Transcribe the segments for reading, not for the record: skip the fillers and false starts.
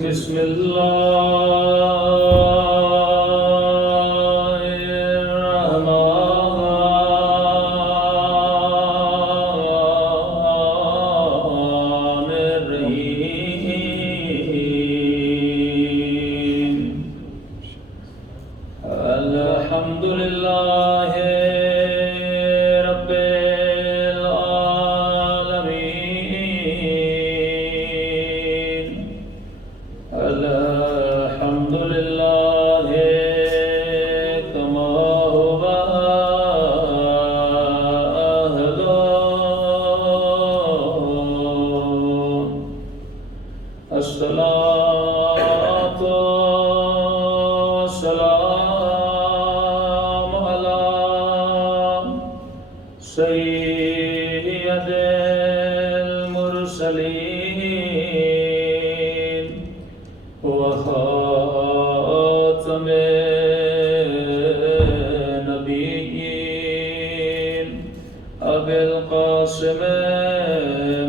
بسم الله الرحمن الرحيم الحمد لله رب العالمين الحمد لله كما هو أهله الصلاة والسلام على سيد المرسلين وخاتم النبيين أبي القاسم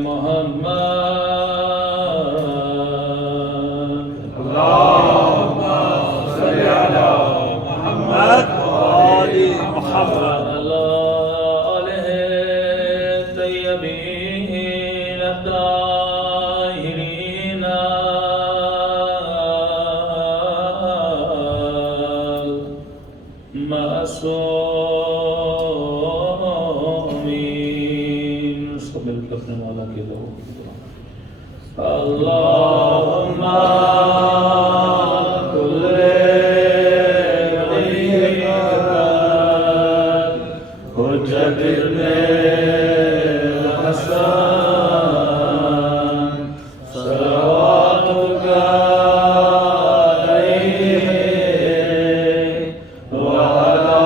محمد اللهم صل على محمد وآل محمد وعلى آله الطيبين الطاهرين المعصومين. سب مل کے اپنے مولا کی دعا اللهم كل وليك حجة ابن الحسن صلواتك عليه وعلى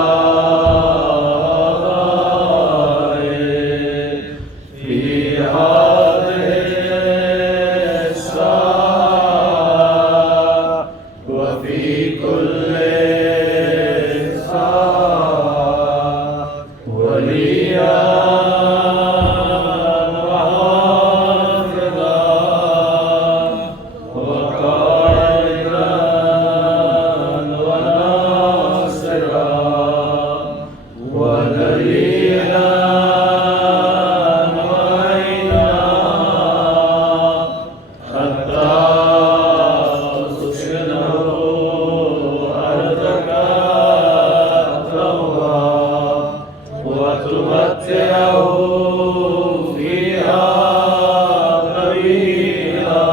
آله في هذه الساعة وفي كل ساعة وليا وحافظا وقائدا وناصرا ودليلا وعينا حتى تسكنه أرضك طوعا وتمتعه فيها طويلا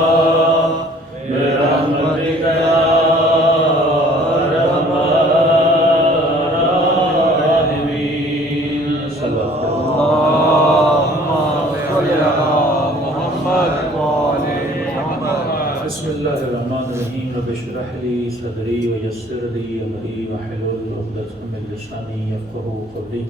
برحمتك يا أرحم الراحمين. صلى اللهم صل على محمد وآل محمد. بسم الله الرحمن الرحيم. رب اشرح لي صدري ويسر لي أمري واحلل عقدة من لساني يفقهوا قولي.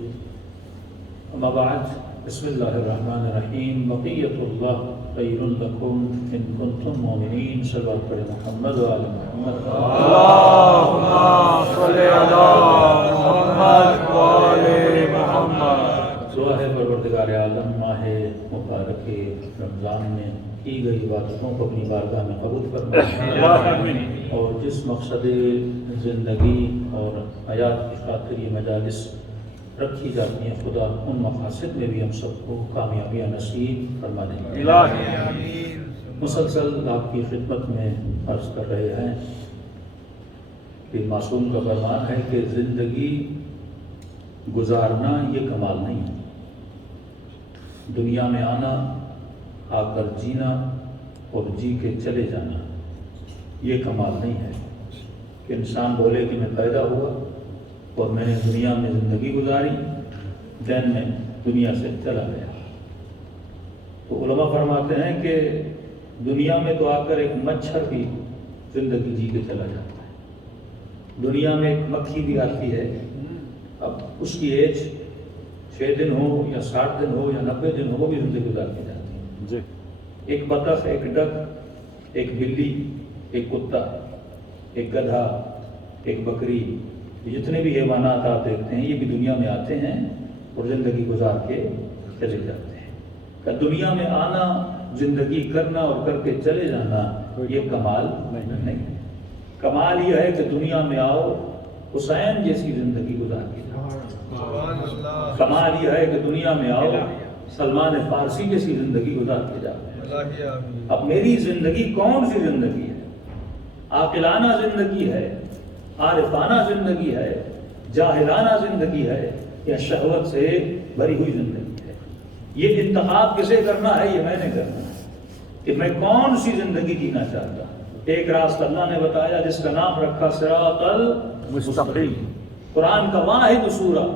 أما بعد. بسم الله الرحمن الرحيم. بقية الله خير لكم إن كنتم مؤمنين. صلوات على محمد وآل محمد. اللهم صل على محمد وآل محمد. دعا ہے پروردگار عالم ماہ مبارک رمضان میں کی گئی عبادتوں کو اپنی بارگاہ میں قبول فرمائے اور جس مقصد زندگی اور حیات کی خاطر یہ مجالس رکھی جاتی ہیں خدا ان مقاصد میں بھی ہم سب کو کامیابیاں نصیب فرما دیں. مسلسل آپ کی خدمت میں عرض کر رہے ہیں کہ معصوم کا فرمان ہے کہ زندگی گزارنا یہ کمال نہیں ہے. دنیا میں آنا، آ کر جینا اور جی کے چلے جانا یہ کمال نہیں ہے کہ انسان بولے کہ میں پیدا ہوا اور میں نے دنیا میں زندگی گزاری، دین میں دنیا سے چلا گیا. تو علماء فرماتے ہیں کہ دنیا میں تو آ کر ایک مچھر بھی زندگی جی کے چلا جاتا ہے. دنیا میں ایک مکھی بھی آتی ہے، اب اس کی ایج 6 دن ہو یا 60 دن ہو یا 90 دن ہو وہ بھی زندگی گزار کے جاتی ہے. ایک بطخ، ایک ڈک، ایک بلی، ایک کتا، ایک گدھا، ایک بکری، جتنے بھی حیوانات آپ دیکھتے ہیں یہ بھی دنیا میں آتے ہیں اور زندگی گزار کے چلے جاتے ہیں. کہ دنیا میں آنا، زندگی کرنا اور کر کے چلے جانا یہ کمال نہیں. کمال یہ ہے کہ دنیا میں آؤ حسین جیسی زندگی گزار کے جاؤ. کمال یہ ہے کہ دنیا میں آؤ سلمان فارسی جیسی زندگی گزار کے جاؤ. اب میری زندگی کون سی زندگی ہے؟ عاقلانہ زندگی ہے، عارفانہ زندگی ہے، جاہلانہ زندگی ہے، یا شہوت سے بھری ہوئی زندگی ہے؟ یہ انتخاب کسے کرنا ہے؟ یہ میں نے کرنا ہے کہ میں کون سی زندگی جینا چاہتا ہوں. ایک راستہ اللہ نے بتایا جس کا نام رکھا صراط المستقیم. قرآن کا واحد سورہ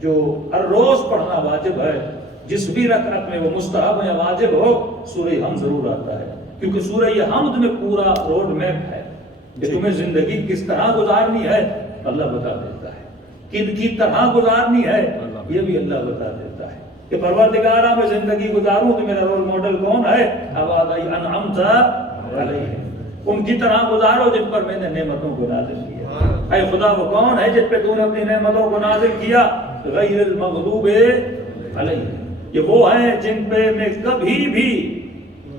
جو ہر روز پڑھنا واجب ہے، جس بھی رکعت میں وہ مستحب یا واجب ہو، سورہ حمد ضرور آتا ہے، کیونکہ سورہ حمد میں پورا روڈ میپ ہے کہ تمہیں زندگی کس طرح گزارنی ہے اللہ بتا دیتا ہے. کن کی طرح گزارنی ہے یہ بھی اللہ بتا دیتا ہے کہ پروردگارہ میں زندگی گزاروں تو میرا رول ماڈل کون ہے؟ انعمت علیہم، ان کی طرح گزارو جن پر میں نے نعمتوں کو نازل کیا. اے خدا وہ کون ہے جن پہ تو نے اپنی نعمتوں کو نازل کیا؟ غیر المغضوب علیہم، یہ وہ ہیں جن پہ میں کبھی بھی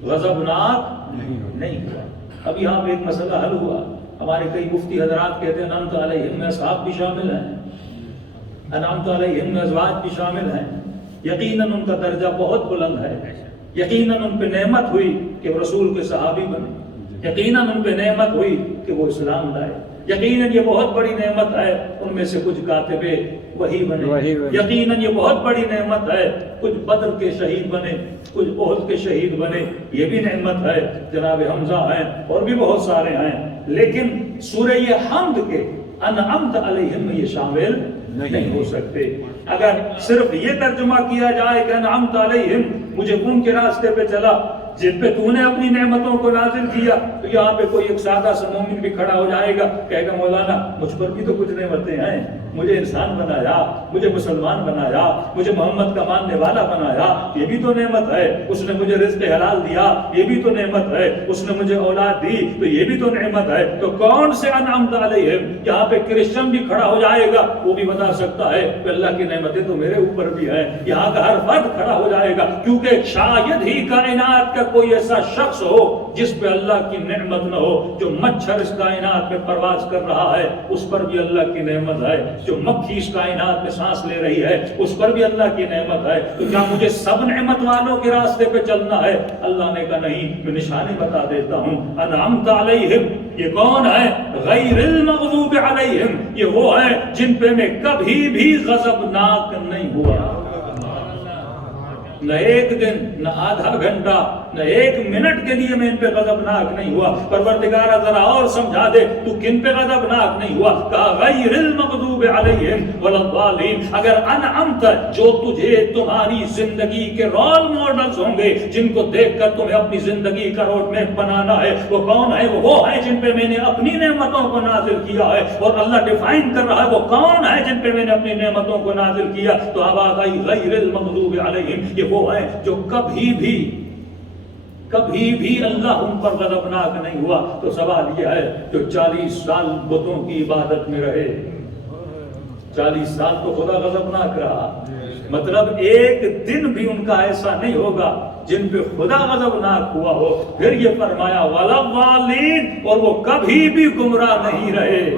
غضبناک نہیں ہوا. اب یہاں پہ ایک مسئلہ حل ہوا. ہمارے کئی مفتی حضرات کہتے ہیں انعمت علیہم میں اصحاب بھی شامل ہیں، انعمت علیہم میں ازواج بھی شامل ہیں. یقیناً ان کا درجہ بہت بلند ہے. یقیناً ان پہ نعمت ہوئی کہ وہ رسول کے صحابی بنے. یقیناً ان پہ نعمت ہوئی کہ وہ اسلام لائے. یقیناً یہ بہت بڑی نعمت ہے ان میں سے کچھ کاتب وحی بنے. یقیناً یہ بہت بڑی نعمت ہے کچھ بدر کے شہید بنے، کچھ احد کے شہید بنے. یہ بھی نعمت ہے. جناب حمزہ ہیں اور بھی بہت سارے ہیں. لیکن سورہ حمد کے انعمت علیہم میں یہ شامل نہیں ہو سکتے. اگر صرف یہ ترجمہ کیا جائے کہ انعمت علیہم مجھے ان کے راستے پہ چلا جن پہ تو نے اپنی نعمتوں کو نازل کیا، تو یہاں پہ کوئی ایک سادہ سا مومن بھی کھڑا ہو جائے گا، کہے گا مولانا مجھ پر بھی تو کچھ نعمتیں ہیں، مجھے انسان بنایا، مجھے مسلمان بنایا، مجھے محمد کا ماننے والا بنایا، یہ بھی تو نعمت ہے. اس نے مجھے رزق حلال دیا، یہ بھی تو نعمت ہے. اس نے مجھے اولاد دی تو یہ بھی تو نعمت ہے. تو کون سے انعمت علیہم؟ یہاں پہ کرسچن بھی کھڑا ہو جائے گا، وہ بھی بتا سکتا ہے کہ اللہ کی نعمتیں تو میرے اوپر بھی ہیں. یہاں کا ہر فرد کھڑا ہو جائے گا، کیونکہ شاید ہی کائنات کا کوئی ایسا شخص ہو جس پہ اللہ کی نعمت نہ ہو. جو مچھر اس کائنات میں پرواز کر رہا ہے اس پر بھی اللہ کی نعمت ہے. جو مکھی اس کائنات میں سانس لے رہی ہے اس پر بھی اللہ کی نعمت ہے. تو کیا مجھے سب نعمت والوں کے راستے پہ چلنا ہے؟ اللہ نے کہا نہیں، میں نشانی بتا دیتا ہوں. انعمت علیہم یہ کون ہے؟ غیر المغضوب علیہم یہ وہ ہے جن پہ میں کبھی بھی غضبناک نہیں ہوا. نہ ایک دن، نہ آدھا گھنٹہ، نہ ایک منٹ کے لیے میں ان پہ غضبناک نہیں ہوا. پروردگارہ ذرا اور سمجھا دے تو کن پہ غضبناک نہیں ہوا؟ کہا غیر المغضوب علیہم ولا الضالین. اگر انعمت جو تجھے تمہاری زندگی کے رول ماڈلز ہوں گے جن کو دیکھ کر تمہیں اپنی زندگی کا روڈ میپ بنانا ہے، وہ کون ہے؟ وہ ہیں جن پہ میں نے اپنی نعمتوں کو نازل کیا ہے. اور اللہ ڈیفائن کر رہا ہے وہ کون ہے جن پہ میں نے اپنی نعمتوں کو نازل کیا. تو آواز آئی غیر المغضوب علیہم یہ وہ ہیں جو کبھی بھی اللہ ان پر غضبناک نہیں ہوا. تو سوال یہ ہے جو 40 سال بتوں کی عبادت میں رہے، 40 سال تو خدا غضبناک رہا، مطلب ایک دن بھی ان کا ایسا نہیں ہوگا جن پہ خدا غضبناک ہوا ہو. پھر یہ فرمایا ولا الضالین اور وہ کبھی بھی گمراہ نہیں رہے.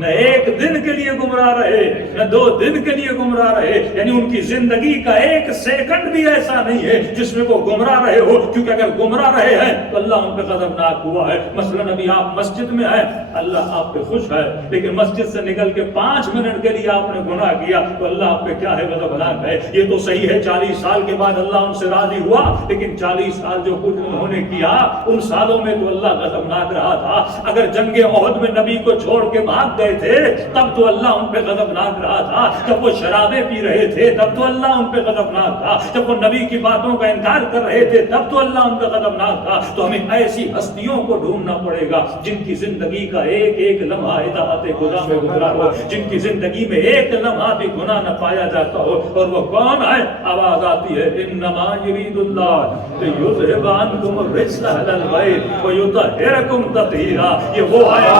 نہ ایک دن کے لیے گمراہ رہے، نہ 2 دن کے لیے گمراہ رہے. یعنی ان کی زندگی کا 1 سیکنڈ بھی ایسا نہیں ہے جس میں وہ گمراہ رہے ہو. کیونکہ اگر گمراہ رہے ہیں تو اللہ ان پہ غضبناک ہوا ہے. مثلا ابھی آپ مسجد میں ہیں، اللہ آپ پہ خوش ہے، لیکن مسجد سے نکل کے 5 منٹ کے لیے آپ نے گناہ کیا تو اللہ آپ پہ کیا ہے؟ غضبناک ہے. یہ تو صحیح ہے 40 سال کے بعد اللہ ان سے راضی ہوا، لیکن 40 سال جو کچھ انہوں نے کیا ان سالوں میں تو اللہ غضبناک رہا تھا. اگر جنگ احد میں نبی کو چھوڑ کے بھاگ گئے تھے تب تو اللہ ان پہ غضبناک رہا تھا. جب وہ شرابیں پی رہے تھے تب تو اللہ ان پہ غضبناک تھا. جب وہ نبی کی باتوں کا انکار کر رہے تھے تب تو اللہ ان پہ غضبناک تھا. تو ہمیں ایسی ہستیوں کو ڈھونڈنا پڑے گا جن کی زندگی کا ایک لمحہ اطاعت خدا میں گزرا ہو، جن کی زندگی میں ایک لمحہ بھی گناہ نہ پایا جاتا ہو. اور وہ کون ہے؟ آواز آتی ہے انما یرید اللہ لیذھب عنکم الرجس اہل البیت ویطہرکم تطہیرا. یہ وہ ہے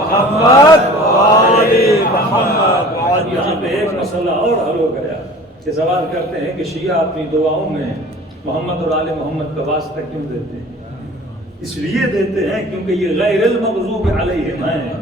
محمد. یہاں پہ ایک مسئلہ اور حل ہو گیا کہ سوال کرتے ہیں کہ شیعہ اپنی دعاؤں میں محمد اور آل محمد کا واسطہ کیوں دیتے ہیں؟ اس لیے دیتے ہیں کیونکہ یہ غیر المغضوب علیہم ہیں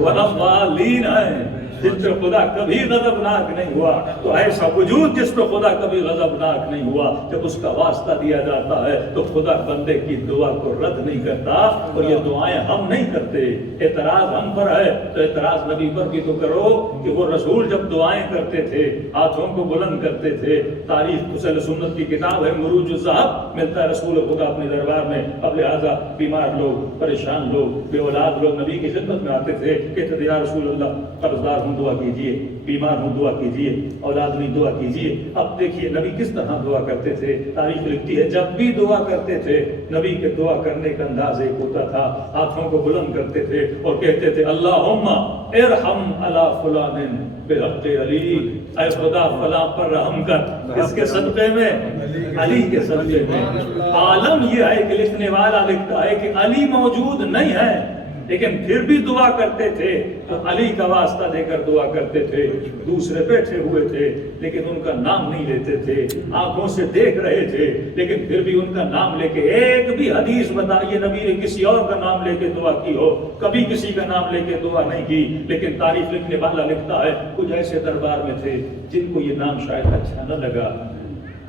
والضالین ہیں، جن پہ خدا کبھی غضبناک نہیں ہوا۔ تو ایسا وجود جس پہ خدا کبھی غضبناک نہیں ہوا، جب اس کا واسطہ دیا جاتا ہے تو خدا بندے کی دعا کو رد نہیں کرتا۔ اور یہ دعائیں ہم نہیں کرتے، اعتراض ہم پر ہے تو اعتراض نبی پر بھی تو کرو کہ وہ رسول جب دعائیں کرتے تھے، ہاتھوں کو بلند کرتے تھے۔ تاریخ اصل سنت کی کتاب ہے مروج الذہب، ملتا ہے رسول خدا اپنے دربار میں، اب لہٰذا بیمار لوگ، پریشان لوگ، بے اولاد لوگ نبی کی خدمت میں آتے تھے، کہتے تھے یا رسول اللہ قرضدار ہوں دعا کیجئے، بیمار ہوں دعا کیجئے، اولاد نہیں دعا کیجئے۔ اب دیکھیے نبی کس طرح دعا کرتے تھے، تاریخ لکھتی ہے جب بھی دعا کرتے تھے نبی کے دعا کرنے کا انداز ایک ہوتا تھا، ہاتھوں کو بلند کرتے تھے اور کہتے تھے اللہم ارحم علی فلان بحق علی، اے خدا فلاں پر رحم کر، اس کے صدقے میں، علی کے صدقے میں۔ عالم یہ ہے کہ لکھنے والا لکھتا ہے کہ علی موجود نہیں ہے لیکن پھر بھی دعا کرتے تھے تو علی کا واسطہ دے کر دعا کرتے تھے۔ دوسرے بیٹھے ہوئے تھے لیکن ان کا نام نہیں لیتے تھے، آنکھوں سے دیکھ رہے تھے لیکن پھر بھی ان کا نام لے کے، ایک بھی حدیث بتائیے نبی نے کسی اور کا نام لے کے دعا کی ہو؟ کبھی کسی کا نام لے کے دعا نہیں کی۔ لیکن تاریخ لکھنے والا لکھتا ہے کچھ ایسے دربار میں تھے جن کو یہ نام شاید اچھا نہ لگا،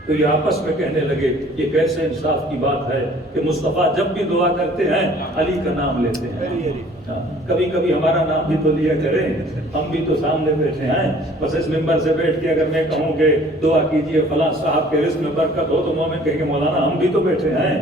تو یہ آپس میں کہنے لگے یہ کیسے انصاف کی بات ہے کہ مصطفیٰ جب بھی دعا کرتے ہیں علی کا نام لیتے ہیں۔ کبھی کبھی ہمارا نام بھی تو لیا کریں، ہم بھی تو سامنے بیٹھے ہیں۔ بس اس ممبر سے بیٹھ کے اگر میں کہوں کہ دعا کیجئے فلاں صاحب کے رزق میں برکت ہو تو مومن کہیں گے مولانا ہم بھی تو بیٹھے ہیں،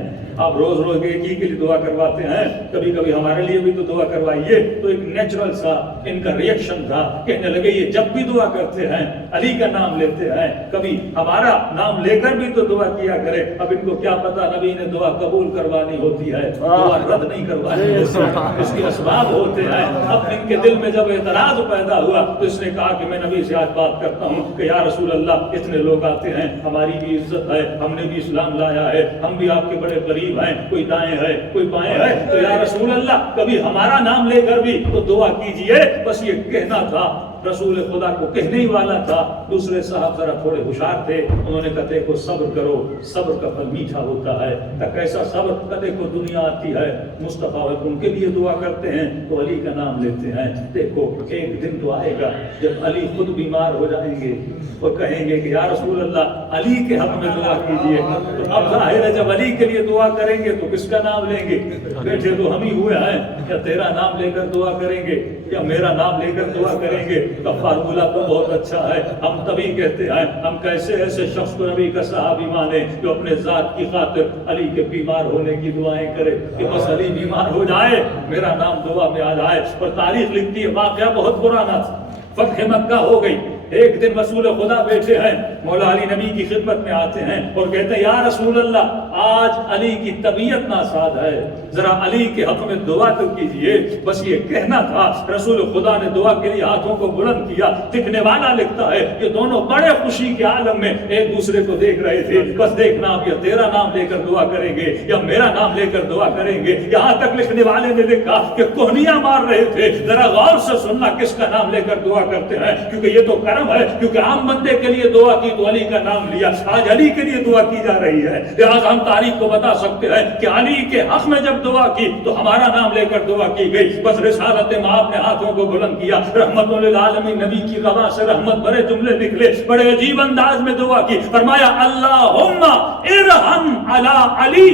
آپ روز روز ایک ہی کے لیے دعا کرواتے ہیں، کبھی کبھی ہمارے لیے بھی تو دعا کروائیے۔ تو ایک نیچرل سا ان کا ریئیکشن تھا، کہنے لگے یہ جب بھی دعا کرتے ہیں علی کا نام لیتے ہیں، کبھی ہمارا نام لے کر بھی تو دعا کیا کرے۔ اب ان کو کیا پتا نبی نے دعا قبول کروانی ہوتی ہے، دعا رد نہیں کروانی ہوتی ہے، اس کے اسباب ہوتے ہیں۔ اب ان کے دل میں جب اعتراض پیدا ہوا تو اس نے کہا کہ میں نبی سے آج بات کرتا ہوں کہ یا رسول اللہ اتنے لوگ آتے ہیں، ہماری بھی عزت ہے، ہم نے بھی اسلام لایا ہے، ہم بھی آپ کے بڑے قریب ہیں، کوئی دائیں ہے کوئی بائیں ہے، تو یا رسول اللہ کبھی ہمارا نام لے کر بھی تو دعا کیجئے۔ بس یہ کہنا تھا، رسول خدا کو کہنے ہی والا تھا۔ دوسرے صاحب ذرا تھوڑے ہوشیار تھے، انہوں نے کہا دیکھو صبر کرو، صبر کا پھل میٹھا ہوتا ہے۔ کیسا صبر؟ کہ دیکھو دنیا آتی ہے، مصطفیٰ ان کے لیے دعا کرتے ہیں تو علی کا نام لیتے ہیں۔ دیکھو ایک دن تو آئے گا جب علی خود بیمار ہو جائیں گے اور کہیں گے کہ یا رسول اللہ علی کے حق میں دعا کیجئے، تو اب ظاہر ہے جب علی کے لیے دعا کریں گے تو کس کا نام لیں گے؟ بیٹھے تو ہم ہی ہوئے ہیں، کیا تیرا نام لے کر دعا کریں گے یا میرا نام لے کر دعا کریں گے؟ کا فارمولہ تو بہت اچھا ہے، ہم تبھی کہتے ہیں ہم کیسے ایسے شخص کو نبی کا صحابی مانے جو اپنے ذات کی خاطر علی کے بیمار ہونے کی دعائیں کرے کہ بس علی بیمار ہو جائے میرا نام دعا میں آ جائے۔ اور تاریخ لکھتی ہے واقعہ بہت پرانا تھا، فتح مکہ ہو گئی، ایک دن رسول خدا بیٹھے ہیں، مولا علی نبی کی خدمت میں آتے ہیں اور کہتے ہیں یا رسول اللہ آج علی کی طبیعت ناساز ہے، ذرا علی کے حق میں دعا تو کیجئے۔ بس یہ کہنا تھا، رسول خدا نے دعا کے لیے ہاتھوں کو بلند کیا۔ لکھنے والا لکھتا ہے یہ دونوں بڑے خوشی کے عالم میں ایک دوسرے کو دیکھ رہے تھے، بس دیکھنا اب یہ تیرا نام لے کر دعا کریں گے یا میرا نام لے کر دعا کریں گے۔ یہاں تک لکھنے والے نے لکھا کہ کوہنیاں مار رہے تھے، ذرا غور سے سننا کس کا نام لے کر دعا کرتے ہیں، کیونکہ یہ تو کرم ہے، کیونکہ عام بندے کے لیے دعا کی تو علی کا نام لیا، آج علی کے لیے دعا کی جا رہی ہے۔ لہٰذا ہم تاریخ کو بتا سکتے ہیں کہ علی کے حق میں جب دعا کی تو ہمارا نام لے کر دعا کی گئی۔ بس رسالت مآب نے ہاتھوں کو بلند کیا، رحمت للعالمین نبی کی زبان سے رحمت بھرے جملے نکلے، بڑے عجیب انداز میں دعا کی، فرمایا اللہم ارحم علی علی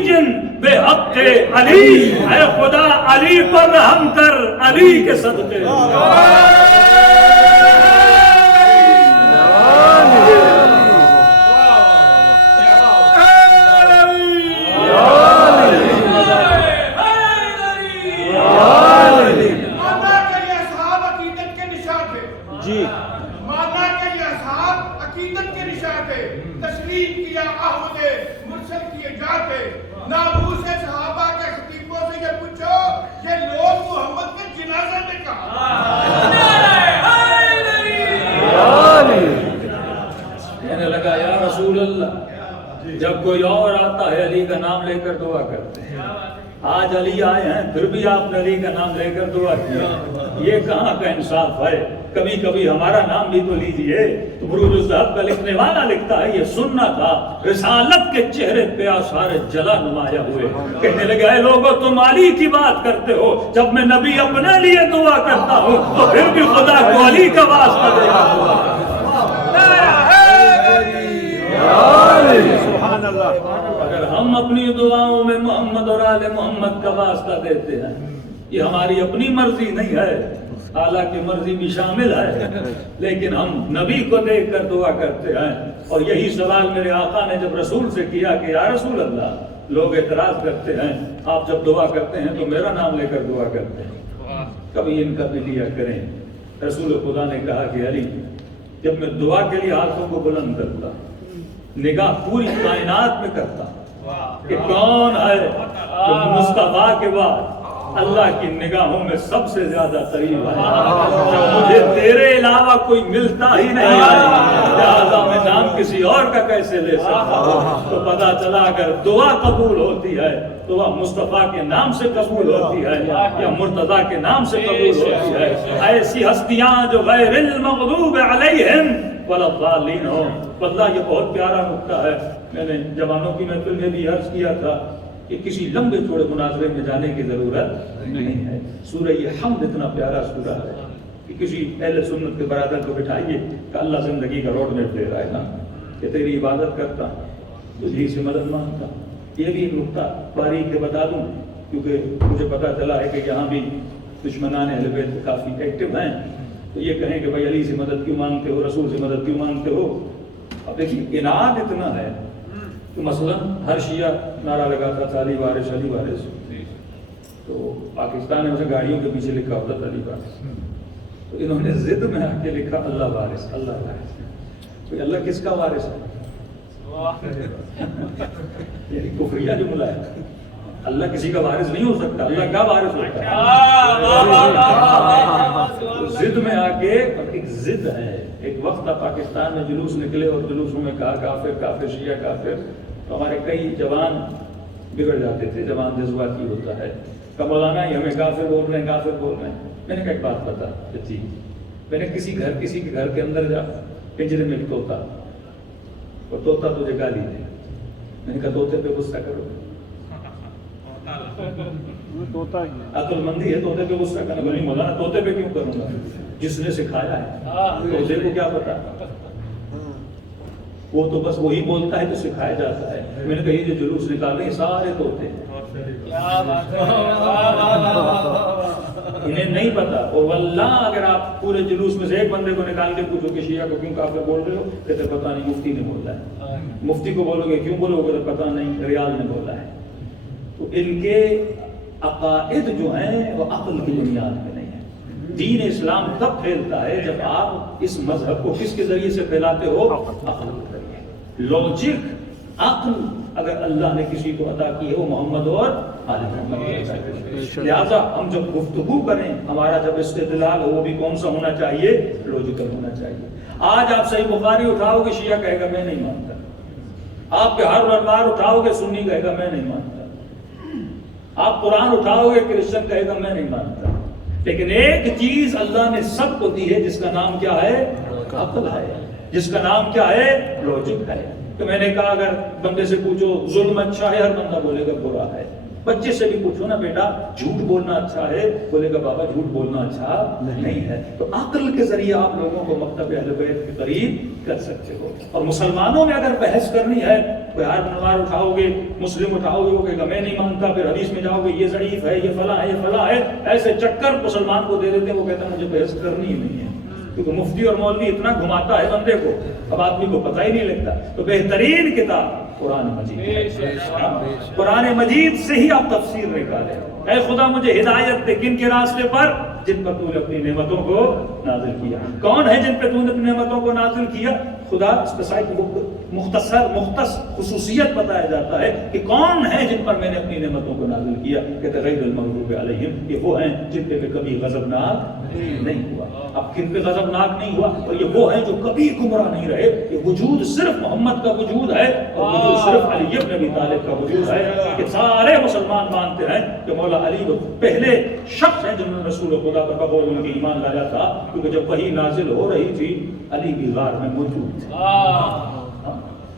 بے حق علی، اے خدا علی پر رحم کر علی کے صدقے۔ جب کوئی اور آتا ہے علی کا نام لے کر دعا کرتے ہیں، آج علی آئے ہیں پھر بھی آپ نے علی کا نام لے کر دعا کیا، یہ کہاں کا انصاف ہے؟ کبھی کبھی ہمارا نام بھی تو لیجئے. تو بروج الذهب کا لکھنے والا لکھتا ہے یہ سننا تھا رسالت کے چہرے پہ آثار جلا نمایاں ہوئے. کہنے لگے اے لوگوں تم علی کی بات کرتے ہو, جب میں نبی اپنے لیے دعا کرتا ہوں تو پھر بھی خدا کو علی کا واسطہ دے گا. سبحان اللہ. اگر ہم اپنی دعاؤں میں محمد اور آل محمد کا واسطہ دیتے ہیں, یہ ہماری اپنی مرضی نہیں ہے, اعلیٰ کی مرضی بھی شامل ہے, لیکن ہم نبی کو دیکھ کر دعا کرتے ہیں. اور یہی سوال میرے آقا نے جب رسول سے کیا کہ یا رسول اللہ, لوگ اعتراض کرتے ہیں آپ جب دعا کرتے ہیں تو میرا نام لے کر دعا کرتے ہیں, کبھی ان کا بھی لیا کریں. رسول خدا نے کہا کہ علی, جب میں دعا کے لیے ہاتھوں کو بلند کرتا, نگاہ پوری کائنات میں کرتا کہ کون ہے جو مصطفیٰ کے بعد اللہ کی نگاہوں میں سب سے زیادہ قریب ہے, مجھے تیرے علاوہ کوئی ملتا ہی نہیں ہے, لہذا میں نام کسی اور کا کیسے لے سکتا ہوں. تو پتا چلا اگر دعا قبول ہوتی ہے تو وہ مصطفیٰ کے نام سے قبول ہوتی ہے یا مرتضیٰ کے نام سے قبول ہوتی ہے. ایسی ہستیاں جو غیر المغضوب علیہم ولا الضالین ہو. واللہ یہ بہت پیارا نکتہ ہے, میں نے جوانوں کی محفل میں بھی عرض کیا تھا کہ کسی لمبے چوڑے مناظرے میں جانے کی ضرورت نہیں ہے. سورہ حمد اتنا پیارا سورہ ہے کہ کسی اہل سنت کے برادر کو بٹھائیے کہ اللہ زندگی کا روڈ میپ دے رہا ہے نا, کہ تیری عبادت کرتا تجھی سے مدد مانگتا. یہ بھی ایک نکتہ باریک کے بتا دوں, کیونکہ مجھے پتا چلا ہے کہ یہاں بھی دشمنان اہل بیت کافی ایکٹیو ہیں, تو یہ کہیں کہ بھائی علی سے مدد کیوں مانگتے ہو, رسول سے مدد کیوں مانگتے ہو. اب دیکھیے اناد اتنا ہے کہ مثلا ہر شیعہ نعرہ لگاتا تھا علی وارث علی وارث, تو پاکستان میں اسے گاڑیوں کے پیچھے لکھا ہوتا تھا علی وارث, تو انہوں نے ضد میں آ کے لکھا اللہ وارث اللہ وارث. کوئی اللہ کس کا وارث ہے؟ یعنی کفریہ جملہ ہے. اللہ کسی کا وارث نہیں ہو سکتا, اللہ کا وارث ہوتا ہے. ضد میں آ کے, ایک ضد ہے. ایک وقت تھا پاکستان میں جلوس نکلے اور جلوسوں میں کہا کافر کافر شیعہ کافر, تو ہمارے کئی جوان بگڑ جاتے تھے, جوان جذباتی ہوتا ہے, کہ مولانا یہ ہمیں کافر بول رہے ہیں کافر بول رہے ہیں. میں نے کہا ایک بات بتا جی, میں نے کسی کے گھر کے اندر جا, پنجرے میں ایک طوطا, اور طوطا تجھے گالی دے, میں نے کہا طوطے پہ غصہ کرو, عقل مندی ہے طوطے پہ غصہ کرنا. بولے مولانا طوطے پہ کیوں کروں گا, جس نے سکھایا ہے طوطے کو کیا پتا, وہ تو بس وہی بولتا ہے جو سکھایا جاتا ہے. میں نے کہا یہ جو جلوس نکالے سارے طوطے, انہیں نہیں پتا. اور واللہ اگر آپ پورے جلوس میں سے ایک بندے کو نکال کے پوچھو کہ شیعہ کو کیوں کافر بول رہے ہو, کہتے پتہ نہیں مفتی نے بولا ہے. مفتی کو بولو گے کیوں بولو گے, پتہ نہیں ریاض نے بولا ہے. تو ان کے عقائد جو ہیں وہ عقل کی بنیاد میں نہیں ہے. دین اسلام تب پھیلتا ہے جب آپ اس مذہب کو کس کے ذریعے سے پھیلاتے ہو, عقل کے ذریعے. لاجک عقل اگر اللہ نے کسی کو عطا کی ہے وہ محمد اور آل محمد. لہٰذا ہم جب گفتگو کریں, ہمارا جب استدلال ہو وہ بھی کون سا ہونا چاہیے, لوجیکل ہونا چاہیے. آج آپ صحیح بخاری اٹھاؤ گے شیعہ کہے گا میں نہیں مانتا, آپ کے ہر دربار اٹھاؤ گے سنی کہے گا میں نہیں مانتا, آپ قرآن اٹھاؤ گے کرسچن کہے گا میں نہیں مانتا. لیکن ایک چیز اللہ نے سب کو دی ہے جس کا نام کیا ہے, عقل ہے, جس کا نام کیا ہے, لوجک ہے. تو میں نے کہا اگر بندے سے پوچھو ظلم اچھا ہے, ہر بندہ بولے گا برا ہے. بچے سے بھی پوچھو نا بیٹا جھوٹ بولنا اچھا ہے, بولے گا بابا جھوٹ بولنا اچھا نہیں ہے. تو عقل کے ذریعے آپ لوگوں کو مکتب اہل بیت کے قریب کر سکتے ہو. اور مسلمانوں میں اگر بحث کرنی ہے, کوئی ہر نمبر اٹھاؤ گے, مسلم اٹھاؤ گے وہ کہے گا میں نہیں مانتا, پھر حدیث میں جاؤ گے یہ ضعیف ہے, یہ فلاں ہے, یہ فلاں ہے, ایسے چکر مسلمان کو دے دیتے ہیں. وہ کہتا ہے مجھے بحث کرنی ہی نہیں ہے, کیونکہ مفتی اور مولوی اتنا گھماتا ہے بندے کو, اب آدمی کو پتہ ہی نہیں لگتا. تو بہترین کتاب قرآن مجید, قرآن مجید سے ہی آپ تفسیر نکالیں. اے خدا مجھے ہدایت دے کن کے راستے پر, جن پر تو نے اپنی نعمتوں کو نازل کیا. کون ہے جن پہ تو نے اپنی نعمتوں کو نازل کیا؟ خدا اسپیسیفک بک مختص خصوصیت بتایا جاتا ہے کہ کون ہے جن پر میں نے اپنی نعمتوں کو نازل کیا، کہتے غیر المغضوب علیہم، یہ وہ ہیں جن پہ کبھی غضبناک نہیں ہوا۔ اب کن پہ غضبناک نہیں ہوا؟ اور یہ وہ ہیں جو کبھی گمراہ نہیں رہے۔ یہ وجود صرف محمد کا وجود ہے اور وجود صرف علی بن ابی طالب کا وجود ہے کہ سارے مسلمان مانتے ہیں کہ مولا علی وہ پہلے شخص ہیں جنہوں نے رسول خدا پر بغور ان کی ایمان لایا تھا، کیونکہ جب وحی نازل ہو رہی تھی علی بھی غار میں موجود تھے۔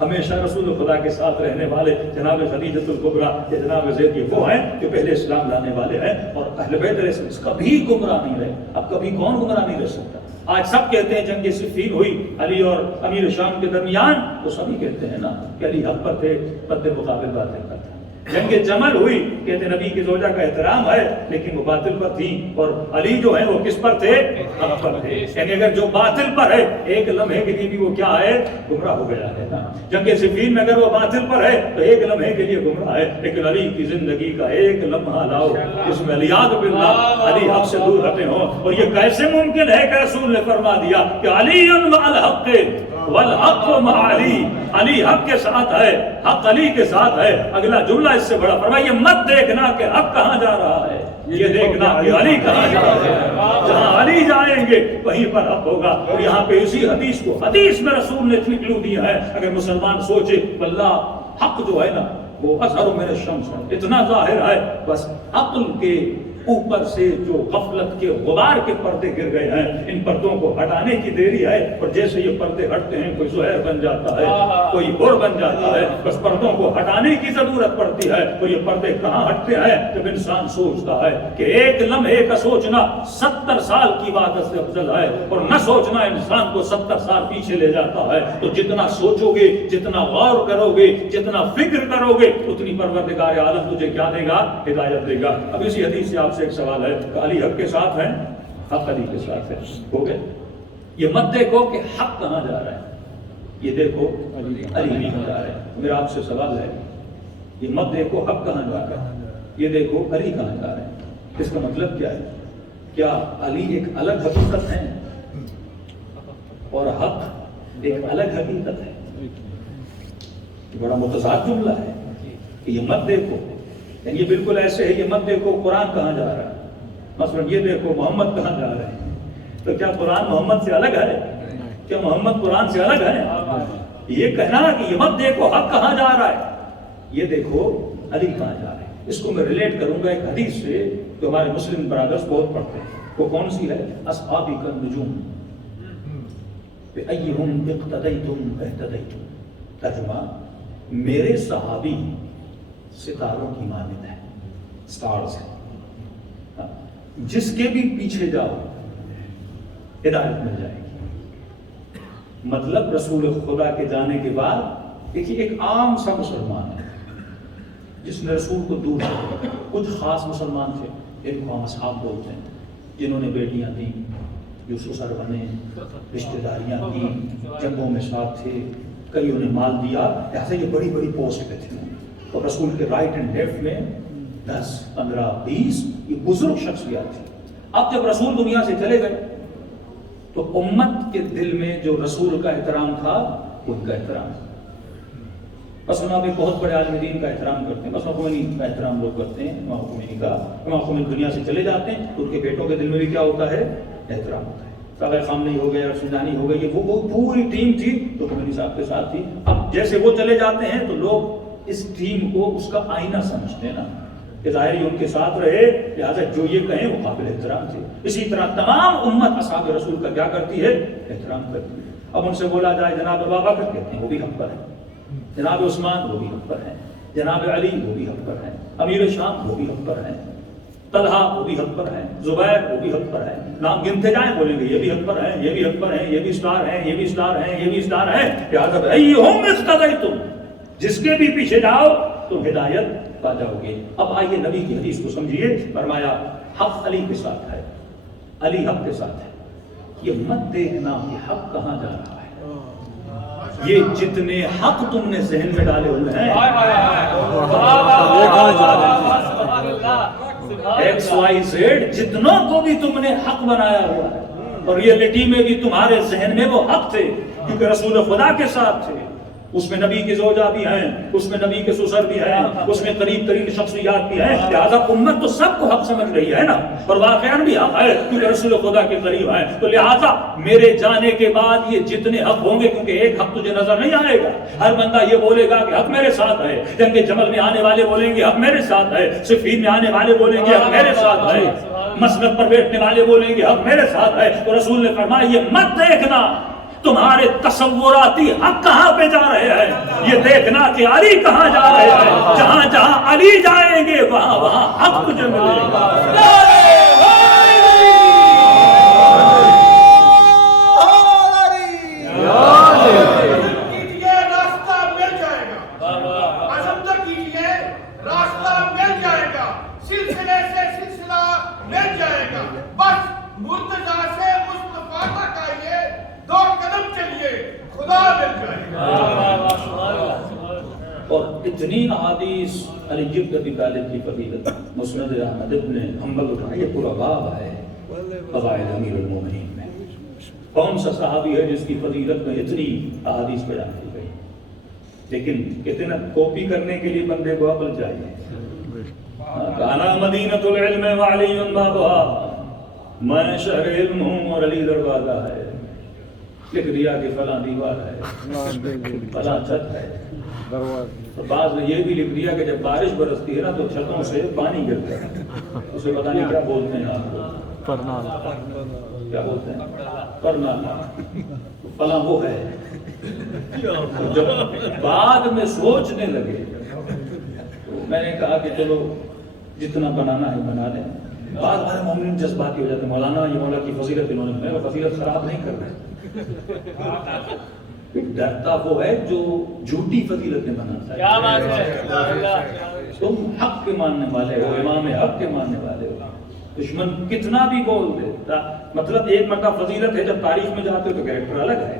ہمیشہ رسول خدا کے ساتھ رہنے والے جناب خدیجۃ الکبریٰ یا جناب زید یہ وہ ہیں جو پہلے اسلام لانے والے ہیں، اور اہل بیت علیہ السلام کبھی گمراہ نہیں رہے۔ اب کبھی کون گمراہ نہیں رہ سکتا؟ آج سب کہتے ہیں جنگ صفین ہوئی علی اور امیر شام کے درمیان، وہ سبھی کہتے ہیں نا کہ علی حق پر تھے، رد مقابل باطل کا تھا۔ جنگ جمل ہوئی، کہتے نبی کی زوجہ کا احترام ہے لیکن وہ باطل پر تھی، اور علی جو ہیں وہ کس پر تھے؟ حق پر تھے۔ یعنی اگر جو باطل پر ہے ایک لمحے کے لیے بھی وہ کیا ہے؟ گمراہ ہو گیا ہے نا۔ جنگ صفین میں اگر وہ باطل پر ہے تو ایک لمحے کے لیے گمراہ ہے، لیکن علی کی زندگی کا ایک لمحہ لاؤ جس میں علیاذ باللہ علی حق سے دور ہٹے ہوں۔ اور یہ کیسے ممکن ہے کہ رسول نے فرما دیا کہ علی مع الحق والحق مع علی، علی حق کے ساتھ ہے، حق علی کے ساتھ ہے۔ اگلا جملہ اس سے بڑا فرمایا، یہ مت دیکھنا کہ حق کہاں جا رہا ہے، یہ دیکھنا کہ علی کہاں جا رہا ہے۔ جہاں علی جائیں گے وہیں پر حق ہوگا۔ اور یہاں پہ اسی حدیث کو، حدیث میں رسول نے کلو دیا ہے، اگر مسلمان سوچے واللہ حق جو ہے نا وہ اظہر من الشمس ہے، اتنا ظاہر ہے، بس عقل کے اوپر سے جو غفلت کے غبار کے پردے گر گئے ہیں، ان پردوں کو ہٹانے کی دیری ہے۔ اور جیسے یہ پردے ہٹتے ہیں کوئی زہر بن جاتا ہے، کوئی گڑ بن جاتا ہے، بس پردوں کو ہٹانے کی ضرورت پڑتی ہے۔ اور یہ پردے کہاں ہٹتے ہیں؟ جب انسان سوچتا ہے کہ ایک لمحے کا سوچنا 70 سال کی عبادت سے افضل ہے، اور نہ سوچنا انسان کو 70 سال پیچھے لے جاتا ہے۔ تو جتنا سوچو گے، جتنا غور کرو گے، جتنا فکر کرو گے، اتنی پروردگار عالم تجھے کیا دے گا؟ ہدایت دے گا۔ اب اسی حدیث سے آپ سے ایک سوال ہے کہ علی حق کے ساتھ ہیں، حق علی کے ساتھ ہے، ہو گئے؟ یہ مت دیکھو کہ حق کہاں جا رہا ہے، یہ دیکھو علی کہاں جا رہا ہے۔ میرا آپ سے سوال ہے، یہ مت دیکھو حق کہاں جا رہا ہے، یہ دیکھو علی کہاں جا رہا ہے۔ اس کا مطلب کیا ہے؟ کیا علی ایک الگ حقیقت ہے اور حق ایک الگ حقیقت ہے؟ یہ بڑا متضاد جملہ ہے کہ یہ مت دیکھو، یعنی یہ بالکل ایسے ہے، یہ مت دیکھو قرآن کہاں جا رہا ہے، مثلا یہ دیکھو محمد کہاں جا رہے ہیں، تو کیا قرآن محمد سے الگ ہے؟ کیا محمد قرآن سے الگ ہے؟ یہ کہنا کہ یہ مت دیکھو حق کہاں جا رہا ہے، یہ دیکھو علی کہاں جا رہا ہے، اس کو میں ریلیٹ کروں گا ایک حدیث سے جو ہمارے مسلم برادرز بہت پڑھتے ہیں۔ وہ کون سی ہے؟ اصحابی النجوم بأیہم اقتدیتم اہتدیتم۔ ترجمہ، میرے صحابی ستاروں کی مانند ہے، سٹارز ہیں، جس کے بھی پیچھے جاؤ ہدایت مل جائے گی۔ مطلب رسول خدا کے جانے کے بعد دیکھیے ایک عام سا مسلمان ہے جس نے رسول کو دور سے، کچھ خاص مسلمان تھے ان کو ہم اصحاب بولتے ہیں، جنہوں نے بیٹیاں دیں، جو سسر بنے، رشتہ داریاں دیں، جنگوں میں ساتھ تھے، کئیوں نے مال دیا، ایسے یہ بڑی بڑی پوسٹ پہ تھے، اور رسول کے رائٹ اینڈ لیفٹ میں 10 15 20 یہ بزرگ شخصیات تھی۔ اب جب رسول دنیا سے چلے گئے تو امت کے دل میں جو رسول کا احترام تھا وہ ان کا احترام تھا۔ مثلا آپ ایک بہت بڑے عالم دین کا احترام کرتے ہیں، مثلا خمینی کا احترام لوگ کرتے ہیں، امام خمینی کا، امام خمینی دنیا سے چلے جاتے ہیں تو ان کے بیٹوں کے دل میں بھی کیا ہوتا ہے؟ احترام ہوتا ہے۔ کعبہ خامنئی ہو گیا، سودانی ہو گئی، وہ پوری ٹیم تھی جو خمینی صاحب کے ساتھ تھی۔ اب جیسے وہ چلے جاتے ہیں تو لوگ اس ٹیم کو اس کا آئینہ سمجھتے ہیں نا، کہ ظاہری ان کے ساتھ رہے، لہٰذا جو یہ کہیں وہ قابل احترام تھے۔ اسی طرح تمام امت اصحاب رسول کا کیا کرتی ہے؟ احترام کرتی ہے۔ اب ان سے بولا جائے جناب ابو بکر، کہتے ہیں وہ بھی حق پر ہے، جناب عثمان وہ بھی حق پر ہیں، جناب علی وہ بھی حق پر ہیں، امیر شام وہ بھی حق پر ہیں، طلحہ وہ بھی حق پر ہیں، زبیر وہ بھی حق پر ہیں، نام گنتے جائیں بولیں گے یہ بھی حق پر ہیں، یہ بھی حق پر ہیں، یہ بھی اسٹار ہیں، یہ بھی اسٹار ہیں، یہ بھی اسٹار ہیں، لہٰذا ایہم اقتدیتم، جس کے بھی پیچھے جاؤ تم ہدایت پا جاؤ گے۔ اب آئیے نبی کی حدیث کو سمجھیے، فرمایا حق علی کے ساتھ ہے، علی حق کے ساتھ ہے۔ یہ مت دیکھنا کہ حق کہاں جا رہا ہے، یہ جتنے حق تم نے ذہن میں ڈالے ہوئے ہیں، ایکس وائی زیڈ، جتنوں کو بھی تم نے حق بنایا ہوا ہے، اور ریئلٹی میں بھی تمہارے ذہن میں وہ حق تھے کیونکہ رسول خدا کے ساتھ تھے، اس میں نبی کی زوجہ بھی ہیں، اس میں نبی کے سسر بھی ہیں، اس میں قریب ترین شخصیات بھی ہیں، لہٰذا امت تو سب کو حق سمجھ رہی ہے نا، اور واقعاً بھی حق ہے کیونکہ رسول خدا کے قریب ہیں، تو لہٰذا میرے جانے کے بعد یہ جتنے حق ہوں گے، کیونکہ ایک حق تجھے نظر نہیں آئے گا، ہر بندہ یہ بولے گا کہ حق میرے ساتھ ہے، جنگ جمل میں آنے والے بولیں گے حق میرے ساتھ ہے، صفین میں آنے والے بولیں گے حق میرے ساتھ ہے، مسند پر بیٹھنے والے بولیں گے حق میرے ساتھ ہے، تو رسول نے فرمایا یہ مت دیکھنا تمہارے تصوراتی حق کہاں پہ جا رہے ہیں، یہ دیکھنا کہ علی کہاں جا رہے ہیں، جہاں جہاں علی جائیں گے وہاں وہاں حق تجھے ملے گا۔ اور اتنی احادیث علی بن ابی طالب کی فضیلت مسند احمد ابن حنبل کا یہ پورا باب ہے فضائل امیر المومنین میں، کون سا صحابی ہے جس کی فضیلت میں اتنی احادیث بیان کی گئی، لیکن کہتے نا کاپی کرنے کے لیے بندے کو عقل چاہیے۔ کانا مدینۃ العلم وعلی بابها، میں شہر علم ہوں اور علی دروازہ ہے، لکھ دیا کہ فلاں دیوار ہے، فلاں چھت ہے، اور بعض نے یہ بھی لکھ دیا کہ جب بارش برستی ہے نا تو چھتوں سے پانی گرتا ہے، اسے پتہ نہیں کیا بولتے ہیں آپ کو، کیا بولتے ہیں، پرنالا، فلاں وہ ہے۔ جب بعد میں سوچنے لگے تو میں نے کہا کہ چلو جتنا بنانا ہے بنا لیں، بعض ہمارے مومن جذباتی ہو جاتے ہیں، مولانا یہ مولا کی فضیلت انہوں نے، میں فضیلت خراب نہیں کر رہا، ڈرتا وہ ہے جو جھوٹی فضیلتیں بناتا ہے۔ کیا بات ہے، تم حق کے ماننے والے ہو، امام حق کے ماننے والے ہو، دشمن کتنا بھی بول دیتا، مطلب ایک مرتبہ فضیلت ہے جب تاریخ میں جاتے ہو تو کریکٹر الگ ہے،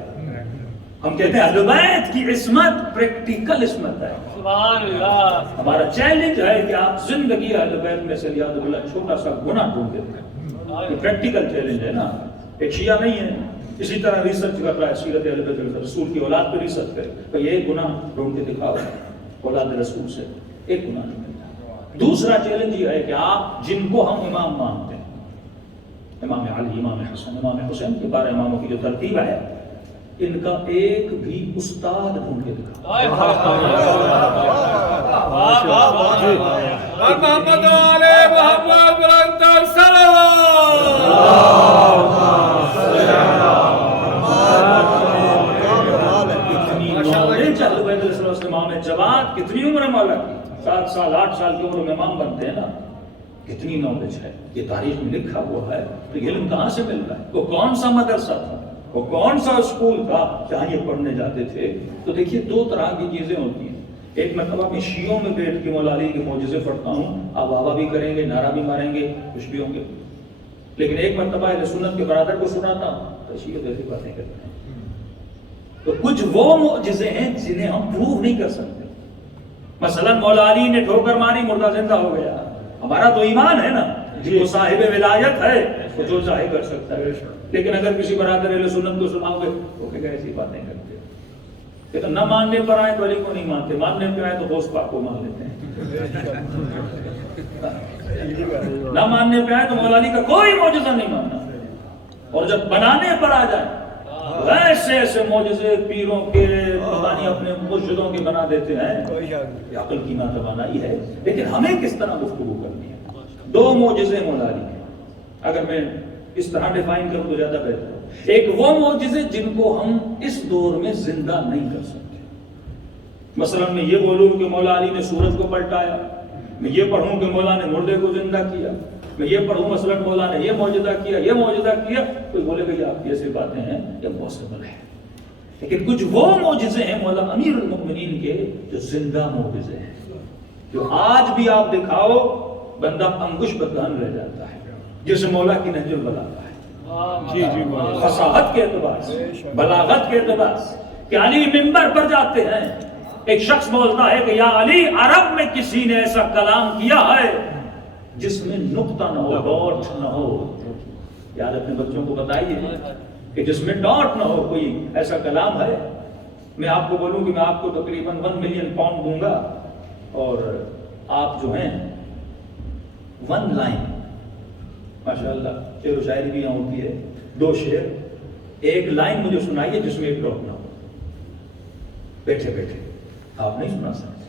ہم کہتے ہیں اہل بیت کی عصمت پریکٹیکل عصمت ہے، سبحان اللہ۔ ہمارا چیلنج ہے کہ آپ زندگی اہل بیت میں سے یاد اللہ چھوٹا سا گناہ ڈھونڈ دیتے ہیں، یہ پریکٹیکل چیلنج ہے نا، ایک شیعہ نہیں ہے اسی طرح ریسرچ کر رہا ہے سیرت اہل بیت رسول کی اولاد پہ ریسرچ کرے تو ایک گناہ ڈھونڈ کے دکھاؤ اولاد رسول سے، ایک گناہ نہیں ملتا۔ دوسرا چیلنج یہ ہے کہ آپ جن کو ہم امام مانتے ہیں، امام علی، امام حسن، امام حسین کے 12 اماموں کی جو ترتیب ہے، ان کا ایک بھی استاد ڈھونڈ کے دکھاؤ۔ محمد علی محمد برکت صلوات جماعت کتنی عمر ہے مولا کی، 7 سال 8 سال کی عمر میں امام بنتے ہیں نا، کتنی نالج ہے، یہ تاریخ میں لکھا ہوا ہے، تو علم کہاں سے مل رہا ہے، وہ کون سا مدرسہ تھا، وہ کون سا اسکول تھا جہاں یہ پڑھنے جاتے تھے۔ تو دیکھیے 2 طرح کی چیزیں ہوتی ہیں، ایک مرتبہ میں شیعوں میں بیٹھ کے مولا علی کے معجزے پڑھتا ہوں، آپ واہ بھی کریں گے، نعرہ بھی ماریں گے، کچھ بھی ہوں گے، لیکن ایک مرتبہ اہل سنت کے برادر کو سناتا ہوں تو شیعہ ایسی باتیں کرتے ہیں۔ تو کچھ وہ معجزے ہیں جنہیں ہم پروو نہیں کر سکتے، مثلا مولا علی نے ٹھوکر ماری مردہ زندہ ہو گیا، ہمارا تو ایمان ہے نا جی وہ صاحب ولایت ہے وہ جو چاہے کر سکتا ہے، لیکن اگر کسی برادر اہل سنت کو سناؤ گے وہ کہ ایسی باتیں کرتے، لیکن نہ ماننے پر آئے تو علی کو نہیں مانتے، ماننے پہ آئے تو غوث پاک کو مان لیتے ہیں، نہ ماننے پہ آئے تو مولا علی کا کوئی معجزہ نہیں ماننا، اور جب بنانے پر آ جائے ایسے ایسے معجزے پیروں کے پتہ نہیں اپنے مرشدوں کے بنا دیتے ہیں، یہ عقل کی ناتوانائی ہے۔ لیکن ہمیں کس طرح گفتگو کرنی ہے؟ 2 معجزے مولا علی کے، اگر میں اس طرح ڈیفائن کروں تو زیادہ بہتر ہے۔ ایک وہ معجزے جن کو ہم اس دور میں زندہ نہیں کر سکتے، مثلا میں یہ بولوں کہ مولا علی نے سورج کو پلٹایا، میں یہ پڑھوں کہ مولا نے مردے کو زندہ کیا، میں یہ پڑھوں مثلا مولا نے یہ معجزہ کیا، یہ معجزہ کیا، کوئی بولے کہ آپ کی ایسی باتیں ہیں یہ پاسبل ہے، لیکن کچھ وہ معجزے ہیں مولا امیر المؤمنین کے جو زندہ معجزے ہیں، جو آج بھی آپ دکھاؤ بندہ انگوش بدگان رہ جاتا ہے، جسے مولا کی نہج البلاغہ ہے، فصاحت کے اعتبار سے، بلاغت کے اعتبار سے، کہ علی منبر پر جاتے ہیں، ایک شخص بولتا ہے کہ یا علی عرب میں کسی نے ایسا کلام کیا ہے جس میں نقطہ نہ ہو، ڈاٹ نہ ہو، یار اپنے بچوں کو بتائیے کہ جس میں ڈاٹ نہ ہو، کوئی ایسا کلام ہے؟ میں آپ کو بولوں کہ میں آپ کو تقریباً 1 ملین پاؤنڈ دوں گا اور آپ جو ہیں 1 لائن، ماشاء اللہ شعر و شاعری بھی یہاں ہوتی ہے، 2 شعر، 1 لائن مجھے سنائیے جس میں ایک ڈراپ نہ ہو، بیٹھے بیٹھے آپ نہیں سنا سکتے،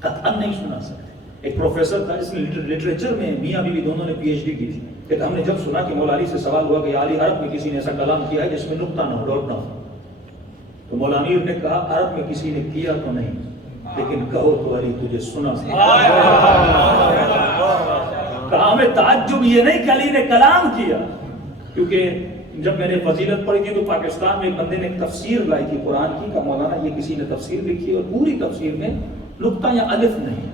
قطعاً نہیں سنا سکتے۔ ایک پروفیسر تھا جس نے لٹریچر میں میاں بیوی دونوں نے PhD کی تھی، کہ ہم نے جب سنا کہ مولا علی سے سوال ہوا کہ علی عرب میں کسی نے ایسا کلام کیا ہے جس میں نقطہ نہ ہو، ڈاٹ نہ ہو، تو مولا امیر نے کہا عرب میں کسی نے کیا تو نہیں، لیکن کہو تو علی تجھے سنا۔ کہا ہمیں تعجب یہ نہیں کہ علی نے کلام کیا، کیونکہ جب میں نے فضیلت پڑھی تھی تو پاکستان میں ایک بندے نے تفسیر لائی تھی قرآن کی، کہ مولانا یہ کسی نے تفسیر لکھی اور پوری تفسیر میں نقطہ یا الف نہیں ہے،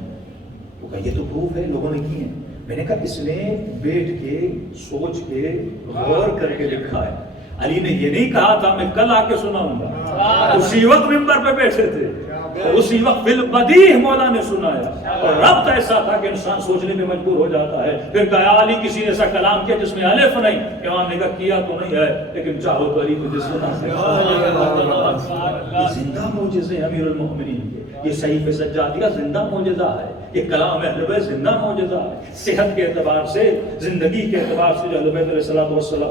وہ کہا یہ تو پروف ہے لوگوں نے کی ہے۔ میں نے کہا اس نے بیٹھ کے سوچ کے غور کر کے لکھا ہے، علی نے یہ نہیں کہا تھا میں کل آ کے سناؤں گا، اسی وقت ممبر پہ بیٹھے تھے، اسی وقت بالبدیہہ مولا نے سنایا، اور ربط ایسا تھا کہ انسان سوچنے میں مجبور ہو جاتا ہے۔ پھر کہا علی کسی نے ایسا کلام کیا جس میں الف نہیں، امام نے کہا کیا تو نہیں ہے لیکن چاہو تو علی تجھے سنا سکتا۔ یہ زندہ معجزے امیر المؤمنین کے، یہ صحیفہ سجادیہ زندہ معجزہ ہے، یہ کلام اہل بیت زندہ معجزہ ہے۔ صحت کے اعتبار سے، زندگی کے اعتبار سے جو اہل بیت علیہ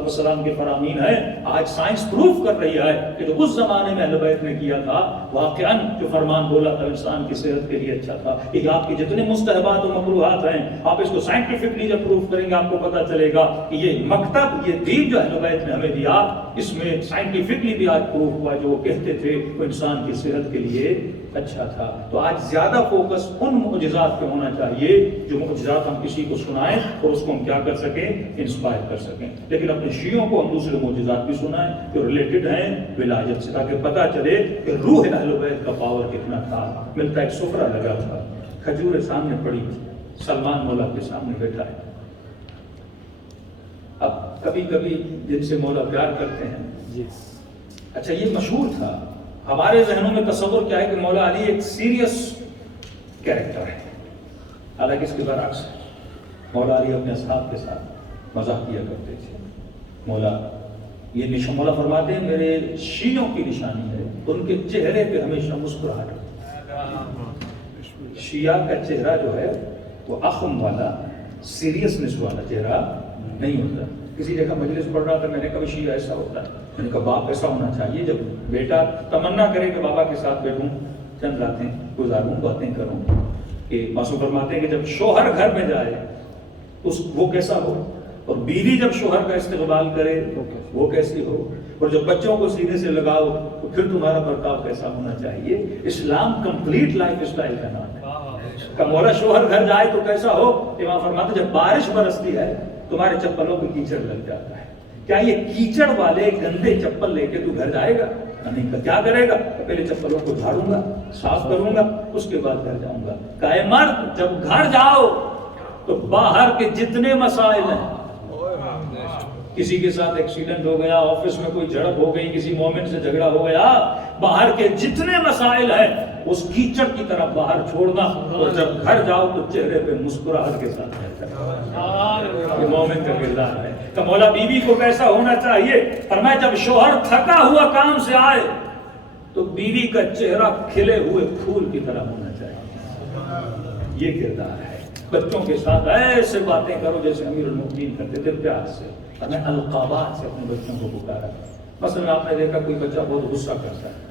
السلام کے فرامین ہیں، آج سائنس پروف کر رہی ہے کہ جو اس زمانے میں اہل بیت نے کیا تھا واقعاً جو فرمان بولا تھا انسان کی صحت کے لیے اچھا تھا۔ کہ آپ کے جتنے مستحبات و مکروہات ہیں آپ اس کو سائنٹیفکلی جب پروف کریں گے آپ کو پتہ چلے گا کہ یہ مکتب، یہ دین جو اہل بیت نے ہمیں دیا، اس میں سائنٹیفکلی بھی آج پروف ہوا جو وہ کہتے تھے وہ انسان کی صحت کے لیے اچھا تھا۔ تو آج زیادہ فوکس ان معجزات پہ ہونا چاہیے جو معجزات ہم کسی کو سنائیں اور اس کو ہم کیا کر سکیں، انسپائر کر سکیں، لیکن اپنے شیعوں کو ہم دوسرے معجزات بھی سنائیں جو ریلیٹڈ ہیں ولایت سے، تاکہ پتہ چلے کہ روح اہل بیت کا پاور کتنا تھا۔ ملتا ایک سفرہ لگا تھا، کھجوریں سامنے پڑی تھی، سلمان مولا کے سامنے بیٹھا ہے۔ اب کبھی کبھی جن سے مولا پیار کرتے ہیں، اچھا یہ مشہور تھا، ہمارے ذہنوں میں تصور کیا ہے کہ مولا علی ایک سیریس کیریکٹر ہے، حالانکہ اس کے برعکس ہے۔ مولا علی اپنے اصحاب کے ساتھ مزاح کیا کرتے تھے۔ مولا فرماتے ہیں میرے شیعوں کی نشانی ہے ان کے چہرے پہ ہمیشہ مسکراہٹ ہوتی۔ شیعہ کا چہرہ جو ہے وہ اخم والا، سیریسنس والا چہرہ نہیں ہوتا۔ کسی جگہ مجلس پڑھ رہا تھا، میں نے کہا شیعہ ایسا ہوتا ہے، میں نے کہا باپ ایسا ہونا چاہیے جب بیٹا تمنا کرے کہ بابا کے ساتھ بیٹھوں، چند راتیں گزاروں، باتیں کروں، کہ معصوم فرماتے ہیں کہ جب شوہر گھر میں جائے وہ کیسا ہو، اور بیوی جب شوہر کا استقبال کرے وہ کیسی ہو، اور جب بچوں کو سینے سے لگاؤ تو پھر تمہارا برتاؤ کیسا ہونا چاہیے۔ اسلام کمپلیٹ لائف اسٹائل کا نام ہے۔ کہ مولا شوہر گھر جائے تو کیسا ہو، امام فرماتے جب بارش برستی ہے تمہارے چپلوں پہ کیچڑ لگ جاتا ہے، کیا یہ کیچڑ والے گندے چپل لے کے تو گھر جائے گا؟ نہیں، کیا کرے گا؟ پہلے چپلوں کو جھاڑوں گا، صاف کروں گا، اس کے بعد گھر جاؤں گا۔ کہ مرد جب گھر جاؤ تو باہر کے جتنے مسائل ہیں، کسی کے ساتھ ایکسیڈنٹ ہو گیا، آفس میں کوئی جھڑپ ہو گئی، کسی مومن سے جھگڑا ہو گیا، باہر کے جتنے مسائل ہیں اس کیچڑ کی طرح باہر چھوڑنا، اور جب گھر جاؤ تو چہرے پہ مسکراہٹ کے ساتھ رہنا۔ یہ مومن کا کردار ہے۔ تو مولا بیوی کو کیسا ہونا چاہیے؟ فرمایا جب شوہر تھکا ہوا کام سے آئے تو بیوی کا چہرہ کھلے ہوئے پھول کی طرح ہونا چاہیے۔ یہ کردار ہے۔ بچوں کے ساتھ ایسے باتیں کرو جیسے امیر المؤمنین کرتے تھے، پیار سے، ہمیں القابات سے اپنے بچوں کو پکارا۔ مثلا آپ نے دیکھا کوئی بچہ بہت غصہ کرتا ہے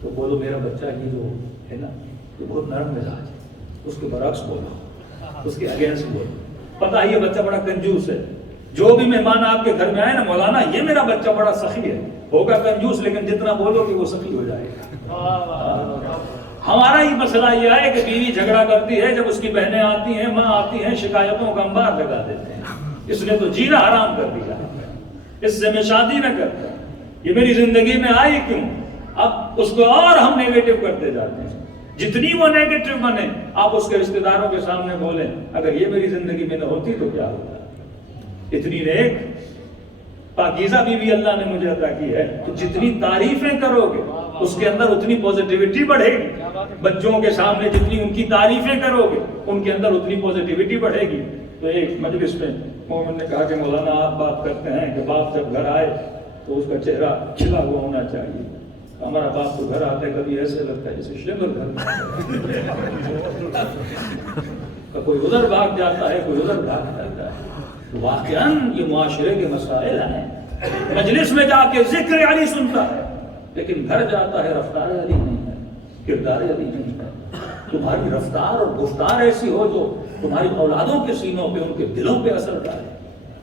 تو بولو میرا بچہ یہ جو ہے نا یہ بہت نرم مزاج ہے، اس کے برعکس بولو، اس کے اگینسٹ بولو۔ پتہ ہے یہ بچہ بڑا کنجوس ہے، جو بھی مہمان آپ کے گھر میں آئے نا، مولانا یہ میرا بچہ بڑا سخی ہے، ہوگا کنجوس لیکن جتنا بولو کہ وہ سخی ہو جائے گا۔ ہمارا ہی مسئلہ یہ ہے کہ بیوی جھگڑا کرتی ہے، جب اس کی بہنیں آتی ہیں، ماں آتی ہیں، شکایتوں کا انبار لگا دیتے ہیں، اس نے تو جینا حرام کر دیا، اس سے میں شادی نہ کرتا، یہ میری زندگی میں آئی کیوں؟ اب اس کو اور ہم نیگیٹو کرتے جاتے ہیں۔ جتنی وہ نیگیٹو بنے آپ اس کے رشتہ داروں کے سامنے بولیں اگر یہ میری زندگی میں نہ ہوتی تو کیا ہوتا۔ اتنی نیک پاکیزہ بیوی اللہ نے مجھے عطا کی ہے، تو جتنی تعریفیں کرو گے اس کے اندر اتنی پوزیٹیوٹی بڑھے گی، بچوں کے سامنے جتنی ان کی تعریفیں کرو گے ان کے اندر اتنی پوزیٹیوٹی بڑھے گی۔ تو ایک مجلس میں مومن نے کہا کہ مولانا آپ بات کرتے ہیں کہ باپ جب گھر آئے تو اس کا چہرہ کھلا ہوا ہونا چاہیے، ہمارا باپ تو گھر آتا ہے کبھی ایسے لگتا ہے جیسے شیور گھر کوئی ادھر بھاگ جاتا ہے کوئی ادھر بھاگ جاتا ہے. واقعاً یہ معاشرے کے مسائل ہیں. مجلس میں جا کے ذکر علی سنتا ہے لیکن گھر جاتا ہے رفتار علی نہیں ہے, کردار علی نہیں ہے. تمہاری رفتار اور گفتار ایسی ہو جو تمہاری اولادوں کے سینوں پہ ان کے دلوں پہ اثر ڈالے.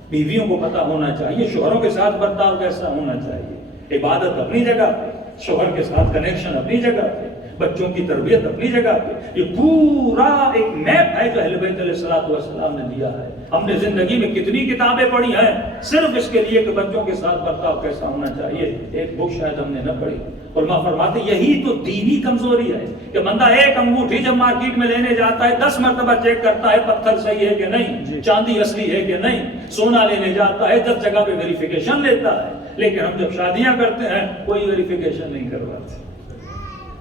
بیویوں کو پتہ ہونا چاہیے شوہروں کے ساتھ برتاؤ کیسا ہونا چاہیے. عبادت اپنی جگہ پہ, شوہر کے ساتھ کنیکشن اپنی جگہ پہ, بچوں کی تربیت اپنی جگہ پہ. یہ پورا ایک میپ ہے جو اہل بیت علیہ الصلوۃ والسلام نے دیا ہے. ہم نے زندگی میں کتنی کتابیں پڑھی ہیں صرف اس کے لیے کہ بچوں کے ساتھ برتاؤ کیسا ہونا چاہیے. ایک بک شاید ہم نے نہ پڑھی. علماء فرماتے یہی تو دینی کمزوری ہے کہ بندہ ایک انگوٹھی جب مارکیٹ میں لینے جاتا ہے 10 مرتبہ چیک کرتا ہے پتھر صحیح ہے کہ نہیں, چاندی اصلی ہے کہ نہیں. سونا لینے جاتا ہے 10 جگہ پہ ویریفیکیشن لیتا ہے. لیکن ہم جب شادیاں کرتے ہیں کوئی ویریفیکیشن نہیں کرواتے.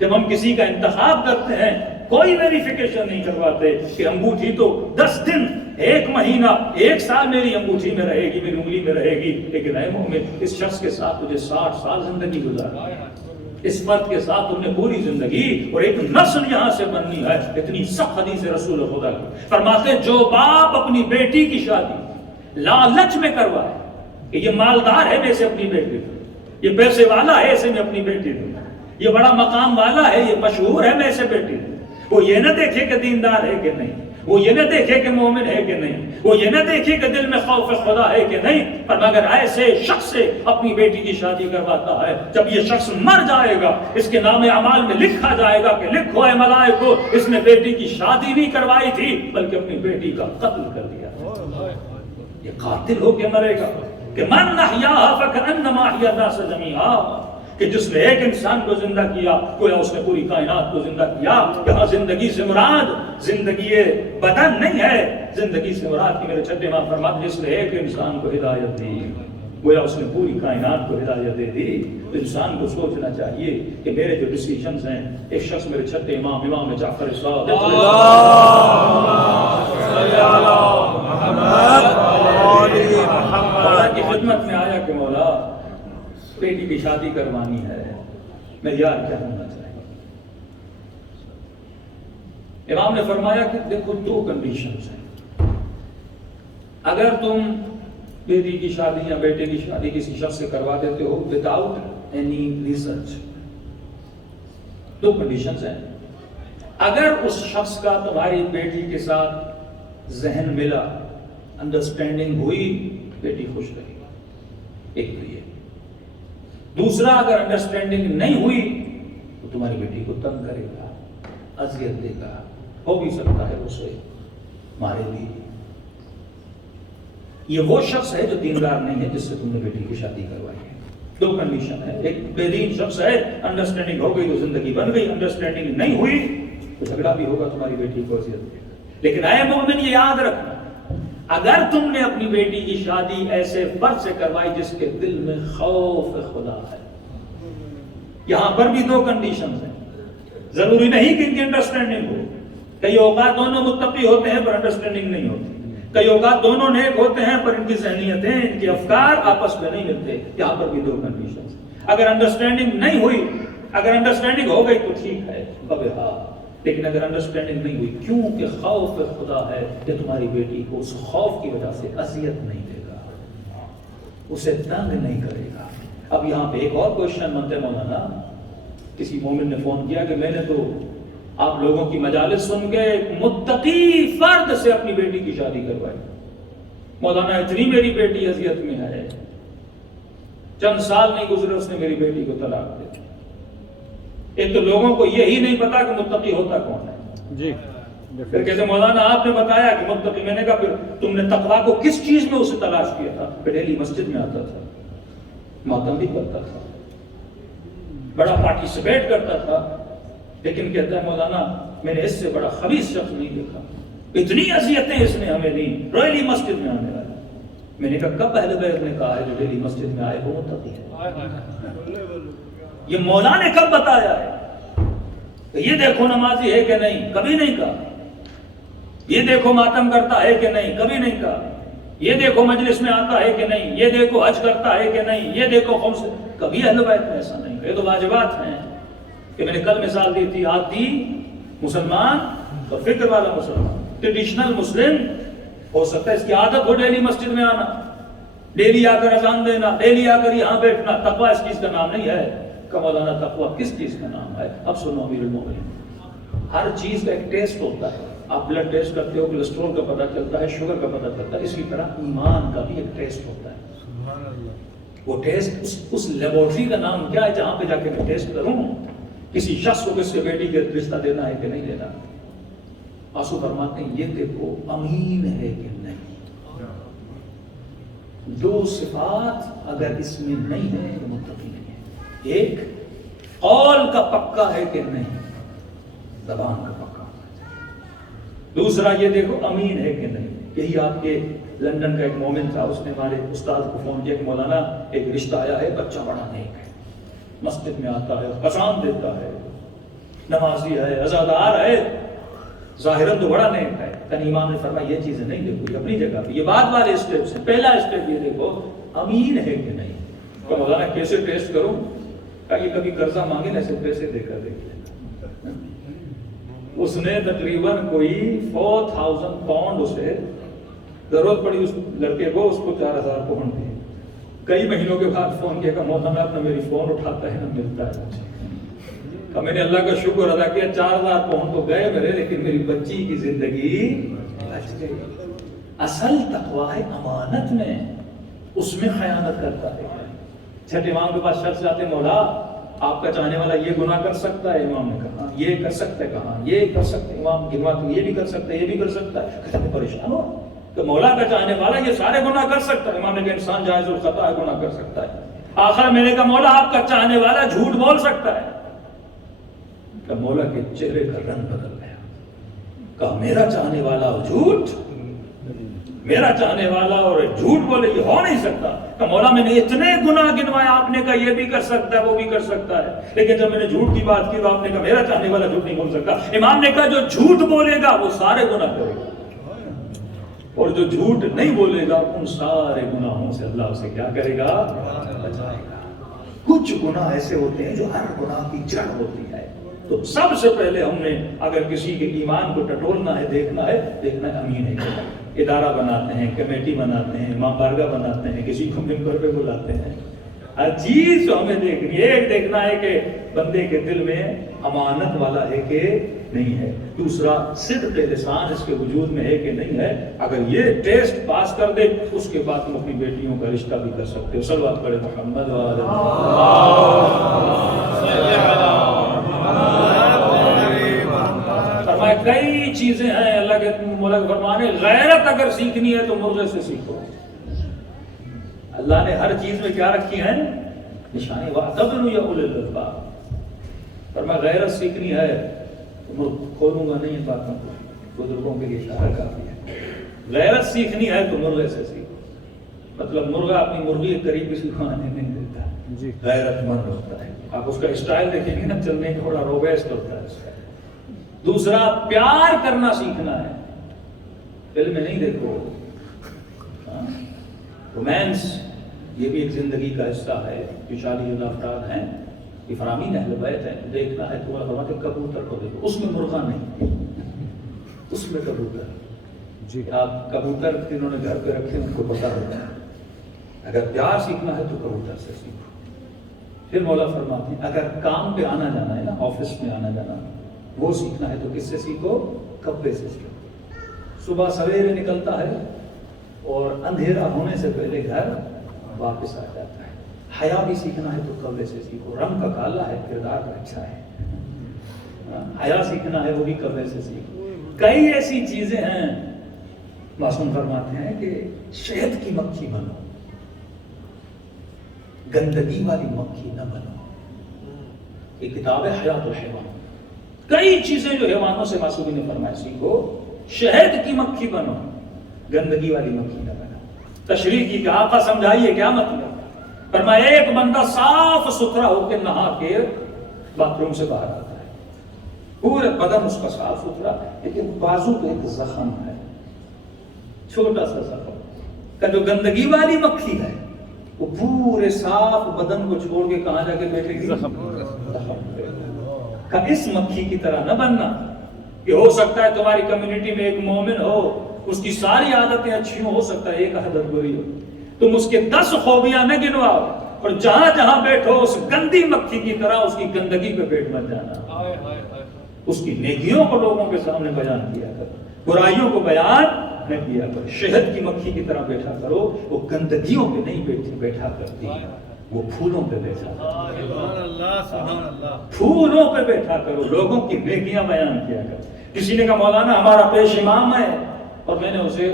جب ہم کسی کا انتخاب کرتے ہیں کوئی ویریفیکیشن نہیں کرواتے کہ انگوٹھی تو 10 دن, 1 مہینہ, 1 سال میری انگوٹھی میں رہے گی, میری انگلی میں رہے گی. لیکن اے مومن اس شخص کے ساتھ تجھے 60 سال زندگی گزارنی ہے. اس فرد کے ساتھ تم نے پوری زندگی اور ایک نسل یہاں سے بننی ہے. اتنی سخت حدیث رسول خدا کی فرماتے جو باپ اپنی بیٹی کی شادی لالچ میں کروائے کہ یہ مالدار ہے میں اسے اپنی بیٹی دوں, یہ پیسے والا ہے اسے میں اپنی بیٹی دوں, یہ بڑا مقام والا ہے یہ مشہور ہے میں اسے بیٹی دوں. وہ یہ نہ دیکھے کہ دیندار ہے کہ نہیں, وہ یہ نہ دیکھے کہ مومن ہے کہ نہیں, وہ یہ نہ دیکھے کہ دل میں خوف خدا ہے کہ نہیں. پر اگر ایسے شخص سے اپنی بیٹی کی شادی کرواتا ہے, جب یہ شخص مر جائے گا اس کے نام اعمال میں لکھا جائے گا کہ لکھو اے ملائکو اس نے بیٹی کی شادی نہیں کروائی تھی بلکہ اپنی بیٹی کا قتل کر دیا. یہ قاتل ہو کے مرے گا. کہ من احیاها فکأنما احیا الناس جميعا, کہ جس نے ایک انسان کو زندہ کیا گویا اس نے پوری کائنات کو زندہ کیا. یہاں زندگی سے مراد زندگی بدن نہیں ہے, زندگی سے مراد کی میرے چھٹے امام فرماتے جس نے ایک انسان کو ہدایت دی گویا اس نے پوری کائنات کو ہدایت دے دی. تو انسان کو سوچنا چاہیے کہ میرے جو ڈیسیژنز ہیں, ایک شخص میرے چھٹے امام جعفر صادق مولا کی خدمت میں آیا کہ مولا بیٹی کی شادی کروانی ہے, معیار کیا ہونا چاہیے. امام نے فرمایا کہ دیکھو 2 کنڈیشنز ہیں. اگر تم بیٹی کی شادی یا بیٹے کی شادی کسی شخص سے کروا دیتے ہو وداؤٹ اینی ریسرچ, 2 کنڈیشنز ہیں. اگر اس شخص کا تمہاری بیٹی کے ساتھ ذہن ملا, انڈرسٹینڈنگ ہوئی, بیٹی خوش رہے گی. ایک تو یہ. دوسرا اگر انڈرسٹینڈنگ نہیں ہوئی تو تمہاری بیٹی کو تنگ کرے گا, اذیت دے گا, ہو بھی سکتا ہے اسے مارے بھی. یہ وہ شخص ہے جو دیندار نہیں ہے جس سے تم نے بیٹی کی شادی کروائی ہے. 2 کنڈیشن ہے. ایک بے دین شخص ہے, انڈرسٹینڈنگ ہو گئی تو زندگی بن گئی, انڈرسٹینڈنگ نہیں ہوئی تو جھگڑا بھی ہوگا, تمہاری بیٹی کو اذیت دے گا. لیکن اے مومن یہ یاد رکھنا, اگر تم نے اپنی بیٹی کی شادی ایسے فرد سے کروائی جس کے دل میں خوف خدا ہے, یہاں پر بھی 2 کنڈیشنز ہیں. ضروری نہیں کہ ان کی انڈرسٹینڈنگ ہو. کئی اوقات دونوں متقی ہوتے ہیں پر انڈرسٹینڈنگ نہیں ہوتی. کئی اوقات دونوں نیک ہوتے ہیں پر ان کی ذہنیتیں, ان کے افکار آپس میں نہیں ملتے. یہاں پر بھی 2 کنڈیشنز. اگر انڈرسٹینڈنگ نہیں ہوئی, اگر انڈرسٹینڈنگ ہو گئی تو ٹھیک ہے بہا, لیکن اگر انڈرسٹینڈنگ نہیں ہوئی کیونکہ خوف خدا ہے کہ تمہاری بیٹی کو اس خوف کی وجہ سے اذیت نہیں دے گا, اسے تنگ نہیں کرے گا. اب یہاں پہ ایک اور کوشچن بنتے مولانا, کسی مومن نے فون کیا کہ میں نے تو آپ لوگوں کی مجالس سن کے ایک متقی فرد سے اپنی بیٹی کی شادی کروائی. مولانا اتنی میری بیٹی اذیت میں ہے, چند سال نہیں گزرے اس نے میری بیٹی کو طلاق دے دی. ایک تو لوگوں کو یہی نہیں پتا کہ متقی ہوتا کون ہے جی. پھر کہتے مولانا آپ نے بتایا کہ متقی, میں نے کہا پھر تم نے تقویٰ کو کس چیز میں اسے تلاش کیا تھا؟ پھر ڈیلی مسجد میں آتا تھا, ماتم بھی کرتا تھا, بڑا پارٹیسپیٹ کرتا تھا, لیکن کہتا ہے مولانا میں نے اس سے بڑا خبیث شخص نہیں دیکھا, اتنی اذیتیں اس نے ہمیں دی, ڈیلی مسجد میں آنے والا. میں نے کہا کب اہل بیت نے کہا ہے جو ڈیلی مسجد میں آئے وہ متقی ہے؟ یہ مولا نے کب بتایا ہے کہ یہ دیکھو نمازی ہے کہ نہیں؟ کبھی نہیں کہا. یہ دیکھو ماتم کرتا ہے کہ نہیں؟ کبھی نہیں کہا. یہ دیکھو مجلس میں آتا ہے کہ نہیں، یہ دیکھو حج کرتا ہے کہ نہیں، یہ دیکھو خمس. کبھی اہل بیت میں ایسا نہیں. یہ تو واجبات ہیں کہ میں نے کل مثال دی تھی. عادی مسلمان اور فکر والا مسلمان، ٹریڈیشنل مسلم ہو سکتا ہے اس کی عادت ہو ڈیلی مسجد میں آنا، ڈیلی آ کر اذان دینا، ڈیلی آ کر یہاں بیٹھنا. تقویٰ اس چیز کا نام نہیں ہے. مولانا تقویٰ کس چیز کا نام ہے؟ اب سنو امیر المومنین، ہر چیز کا ایک ٹیسٹ ہوتا ہے. آپ بلڈ ٹیسٹ کرتے ہو، کولیسٹرول کا پتہ چلتا ہے، شوگر کا پتہ چلتا ہے. اسی طرح ایمان کا بھی ایک ٹیسٹ ہوتا ہے. وہ ٹیسٹ اس لیبورٹری کا نام کیا ہے جہاں پہ جا کے میں ٹیسٹ کروں کسی شخص کو کس کے بیٹی کے رشتہ دینا ہے کہ نہیں دینا. آنسو فرماتے ہیں یہ دیکھو امین ہے کہ نہیں. دو صفات اگر اس میں نہیں ہے تو متقی نہیں ہے. ایک قول کا پکا ہے کہ نہیں، زبان کا پکا. دوسرا یہ دیکھو امین ہے کہ نہیں. یہی آپ کے لندن کا ایک مومن تھا، اس نے ہمارے استاد کو فون کیا کہ مولانا ایک رشتہ آیا ہے، بچہ بڑا نیک ہے، مسجد میں آتا ہے، قسام دیتا ہے، نمازی ہے، عزادار ہے، ظاہراً تو بڑا نیک ہے. کل امام نے فرمایا یہ چیزیں نہیں دیکھو، یہ اپنی جگہ پہ. یہ بعد والے اسٹیپ سے پہلا اسٹیپ یہ دیکھو امین ہے کہ نہیں. تو مولانا کیسے ٹیسٹ کروں؟ کہ یہ کبھی قرضہ مانگے نا ایسے پیسے دے کر دیکھ لینا. اس نے تقریباً کوئی 4000 پاؤنڈ اسے ضرورت پڑی اس لڑکے کو، اس کو 4000 پاؤنڈ دیے. کئی مہینوں کے بعد فون کیا کہ مولانا اپنا میری فون اٹھاتا ہے نہ ملتا ہے مجھے. کہ میں نے اللہ کا شکر ادا کیا 4000 پاؤنڈ تو گئے میرے، لیکن میری بچی کی زندگی بچ گئی. اصل تقویٰ ہے امانت میں، اس میں خیانت کرتا ہے. چھٹے امام کے پاس شخص جاتے مولا آپ کا چاہنے والا یہ گناہ کر سکتا ہے. امام نے کہا یہ کر سکتا ہے. کہا یہ کر سکتے. امام گنوا تو یہ بھی کر سکتا ہے، یہ بھی کر سکتا ہے. کہتے ہیں پریشان ہو کہ مولا کا چاہنے والا یہ سارے گناہ کر سکتا ہے. امام نے کہا انسان جائز الخطا ہے، گناہ کر سکتا ہے. آخر میں نے کہا مولا آپ کا چاہنے والا جھوٹ بول سکتا ہے. کہ مولا کے چہرے کا رنگ بدل گیا. کہا میرا چاہنے والا اور جھوٹ، میرا چاہنے والا اور جھوٹ بولے یہ ہو نہیں سکتا. کہ مولا میں نے اتنے گناہ گنوائے، آپ نے کہا یہ بھی کر سکتا ہے وہ بھی کر سکتا ہے، لیکن جب میں نے جھوٹ کی بات کی تو آپ نے کہا میرا چاہنے والا جھوٹ نہیں بول سکتا. امام نے کہا جو جھوٹ بولے گا وہ سارے گناہ کرے گا، اور جو جھوٹ نہیں بولے گا ان سارے گناہوں سے اللہ اسے کیا کرے گا؟ بچائے گا. کچھ گناہ ایسے ہوتے ہیں جو ہر گناہ کی جڑ ہوتی ہے. تو سب سے پہلے ہم نے اگر کسی کے ایمان کو ٹٹولنا ہے، دیکھنا ہے امین ہے کہ نہیں. ادارہ بناتے ہیں، کمیٹی بناتے ہیں، امام بارگاہ بناتے ہیں، کسی کو ممبر پہ بلاتے ہیں، ہر چیز جو ہمیں دیکھنی ہے. ایک دیکھنا ہے کہ بندے کے دل میں امانت والا ہے کہ نہیں ہے. دوسرا صدق لسان اس کے وجود میں ہے کہ نہیں ہے. اگر یہ ٹیسٹ پاس کر دے اس کے بعد ہم اپنی بیٹیوں کا رشتہ بھی کر سکتے ہو. صلوات پڑھے محمد فرمائے. کئی چیزیں ہیں اللہ کے ملک فرمانے. غیرت اگر سیکھنی ہے تو مرغے سے سیکھو. اللہ نے ہر چیز میں کیا رکھی ہیں؟ نشانی. وَاعْتَبِرُوا يَا أُولِي الْأَلْبَابِ. فرمایا غیرت سیکھنی ہے تو کھولوں گا نہیں باتوں کو، بزرگوں کے لیے اشارہ کافی ہے. غیرت سیکھنی ہے تو مرغے سے سیکھو. مطلب مرغا اپنی مرغی کے قریب کسی کو آنے نہیں دیتا. غیرت مند ہوتا ہے. آپ اس کا اسٹائل دیکھیں گے نا، چلنے کا بڑا روبیسٹ ہوتا ہے اس کا. دوسرا پیار کرنا سیکھنا ہے. فلم میں نہیں دیکھو رومانس، یہ بھی ایک زندگی کا حصہ ہے. جو شادی شدہ افراد ہیں، افرامین اہل بیت ہیں، دیکھنا ہے تو فرماتے ہیں کبوتر کو دیکھو، اس میں مرغا نہیں، اس میں کبوتر. آپ کبوتر جنہوں نے گھر پہ رکھے ان کو پتا ہوتا ہے. اگر پیار سیکھنا ہے تو کبوتر سے سیکھو. پھر مولا فرماتے ہیں اگر کام پہ آنا جانا ہے نا، آفس میں آنا جانا وہ سیکھنا ہے تو کس سے سیکھو؟ کبے سے سیکھو. صبح سویرے نکلتا ہے اور اندھیرا ہونے سے پہلے گھر واپس آ جاتا ہے. حیا بھی سیکھنا ہے تو کبے سے سیکھو. رنگ کا کالا ہے، کردار کا اچھا ہے. حیا سیکھنا ہے وہ بھی کبے سے سیکھو. کئی ایسی چیزیں ہیں. معصوم فرماتے ہیں کہ شہد کی مکھی بنو، گندگی والی مکھی نہ بنو. یہ کتاب ہے حیات الحیوان. کئی چیزیں جو حیوانوں سے معصومی نے فرمایا سیکھو. شہد کی مکھی بنو، گندگی والی مکھی نہ بنو. تشریح کی کہ آقا سمجھائیے کیا مطلب. فرمایا ایک بندہ صاف ستھرا ہو کے نہا کے باتھ روم سے باہر آتا ہے، پورے بدن اس کا صاف ستھرا، لیکن بازو پہ ایک زخم ہے، چھوٹا سا زخم. کا جو گندگی والی مکھی ہے وہ پورے صاف بدن کو چھوڑ کے کہاں جا کے بیٹھے گی؟ زخم پہ۔ کہ اس مکھی کی طرح نہ بننا کہ ہو سکتا ہے تمہاری کمیونٹی میں ایک مومن ہو، اس کی ساری عادتیں اچھی ہو سکتا ہے ایک عادت بری ہو، تم اس کے 10 خوبیاں نہ گنواؤ اور جہاں جہاں بیٹھو اس گندی مکھی کی طرح اس کی گندگی پہ بیٹھ مت جانا، اس کی نیکیوں کو لوگوں کے سامنے بیان کیا کرو، برائیوں کو بیان نہ کیا کرو۔ شہد کی مکھی کی طرح بیٹھا کرو، وہ گندگیوں پہ نہیں بیٹھا کرتی، وہ پھولوں پہ بیٹھا کرتی، پھولوں پہ بیٹھا کرو، لوگوں کی نیکیاں بیان کیا کرو۔ کسی نے کہا مولانا ہمارا پیش امام ہے اور میں نے اسے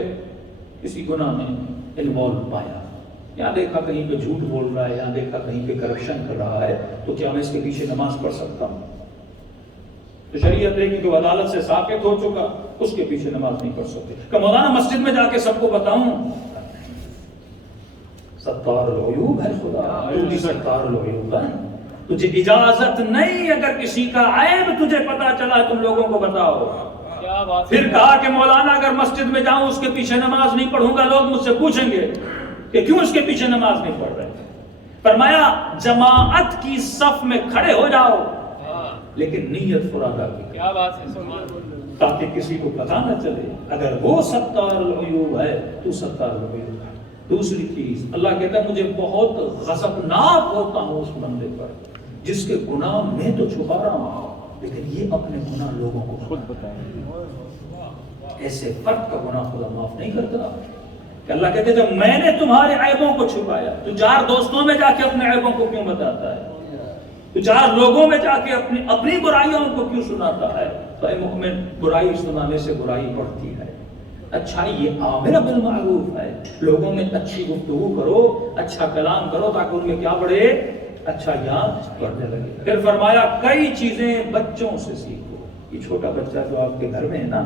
کسی گناہ میں انوالو پایا، یہاں دیکھا کہیں پہ جھوٹ بول رہا ہے، یہاں دیکھا کہیں پہ کرپشن کر رہا ہے، تو کیا میں اس کے پیچھے نماز پڑھ سکتا ہوں؟ تو شریعت ہے کہ وہ عدالت سے ساقط ہو چکا، اس کے پیچھے نماز نہیں پڑھ سکتے۔ کہ مولانا مسجد میں جا کے سب کو بتاؤں، ستار العیوب ہے خدا، تو بھی ستار العیوب ہے، تجھے اجازت نہیں اگر کسی کا عیب تجھے پتا چلا تم لوگوں کو بتاؤ۔ پھر کہا کہ مولانا اگر مسجد میں جاؤں اس کے پیچھے نماز نہیں پڑھوں گا، لوگ مجھ سے پوچھیں گے کہ کیوں اس کے پیچھے نماز نہیں پڑھ رہے؟ فرمایا جماعت کی صف میں کھڑے ہو جاؤ لیکن نیت فرادہ کی، کیا بات ہے، تاکہ کسی کو پتا نہ چلے اگر وہ ستار العیوب ہے تو ستار العیوب ہے۔ دوسری چیز اللہ کہتا ہے مجھے بہت غضبناک ہوتا ہوں اس بندے پر جس کے گناہ میں تو چھپا رہا ہوں لیکن یہ اپنے گناہ لوگوں کو خود بتائیں۔ ایسے فرد کا گناہ خدا معاف نہیں کرتا کہ اللہ کہتے جب میں نے تمہارے عیبوں کو چھپایا تو 4 دوستوں میں جا کے اپنے عیبوں کو کیوں بتاتا ہے؟ تو 4 لوگوں میں جا کے اپنی برائیوں کو کیوں سناتا ہے؟ تو اے مومن برائی سنانے سے برائی بڑھتی ہے، اچھائی یہ عامر بالمعروف ہے، لوگوں میں اچھی گفتگو کرو، اچھا کلام کرو تاکہ ان میں کیا بڑھے؟ اچھا یاد بڑھنے لگے۔ پھر فرمایا کئی چیزیں بچوں سے سیکھو، یہ چھوٹا بچہ جو آپ کے گھر میں ہے نا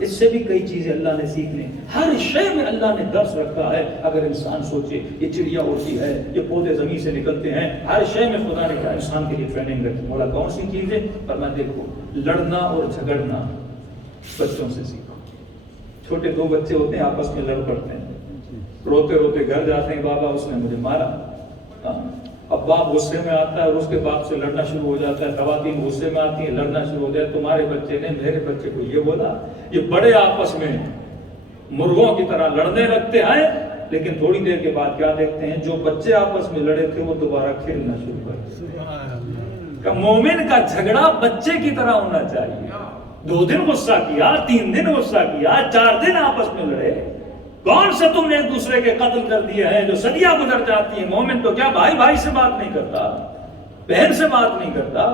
اس سے بھی کئی چیزیں اللہ نے سیکھنے، ہر شے میں اللہ نے درس رکھا ہے۔ اگر انسان سوچے یہ چڑیا اڑتی ہے، یہ پودے زمین سے نکلتے ہیں، ہر شے میں خدا نے کیا انسان کے لیے ٹریننگ رکھی۔ بولا کون سی چیزیں؟ پر میں دیکھو لڑنا اور جھگڑنا بچوں سے سیکھو۔ چھوٹے 2 بچے ہوتے ہیں آپس میں لڑ پڑتے ہیں، روتے روتے گھر جاتے ہیں بابا اس نے مجھے مارا، اب باپ غصے میں آتا ہے اور اس کے باپ سے لڑنا شروع ہو جاتا ہے، خواتین غصے میں آتی ہیں لڑنا شروع ہو جائے، تمہارے بچے نے میرے بچے کو یہ بولا۔ یہ بڑے آپس میں مرغوں کی طرح لڑنے لگتے ہیں لیکن تھوڑی دیر کے بعد کیا دیکھتے ہیں جو بچے آپس میں لڑے تھے وہ دوبارہ کھیلنا شروع کرتے ہیں۔ مومن کا جھگڑا بچے کی طرح ہونا چاہیے، 2 دن غصہ کیا، 3 دن غصہ کیا، 4 دن آپس میں لڑے، کون سے تم نے ایک دوسرے کے قتل کر دیے ہیں جو صدیاں گزر جاتی ہیں؟ مومن تو کیا بھائی بھائی سے بات نہیں کرتا، بہن سے بات نہیں کرتا؟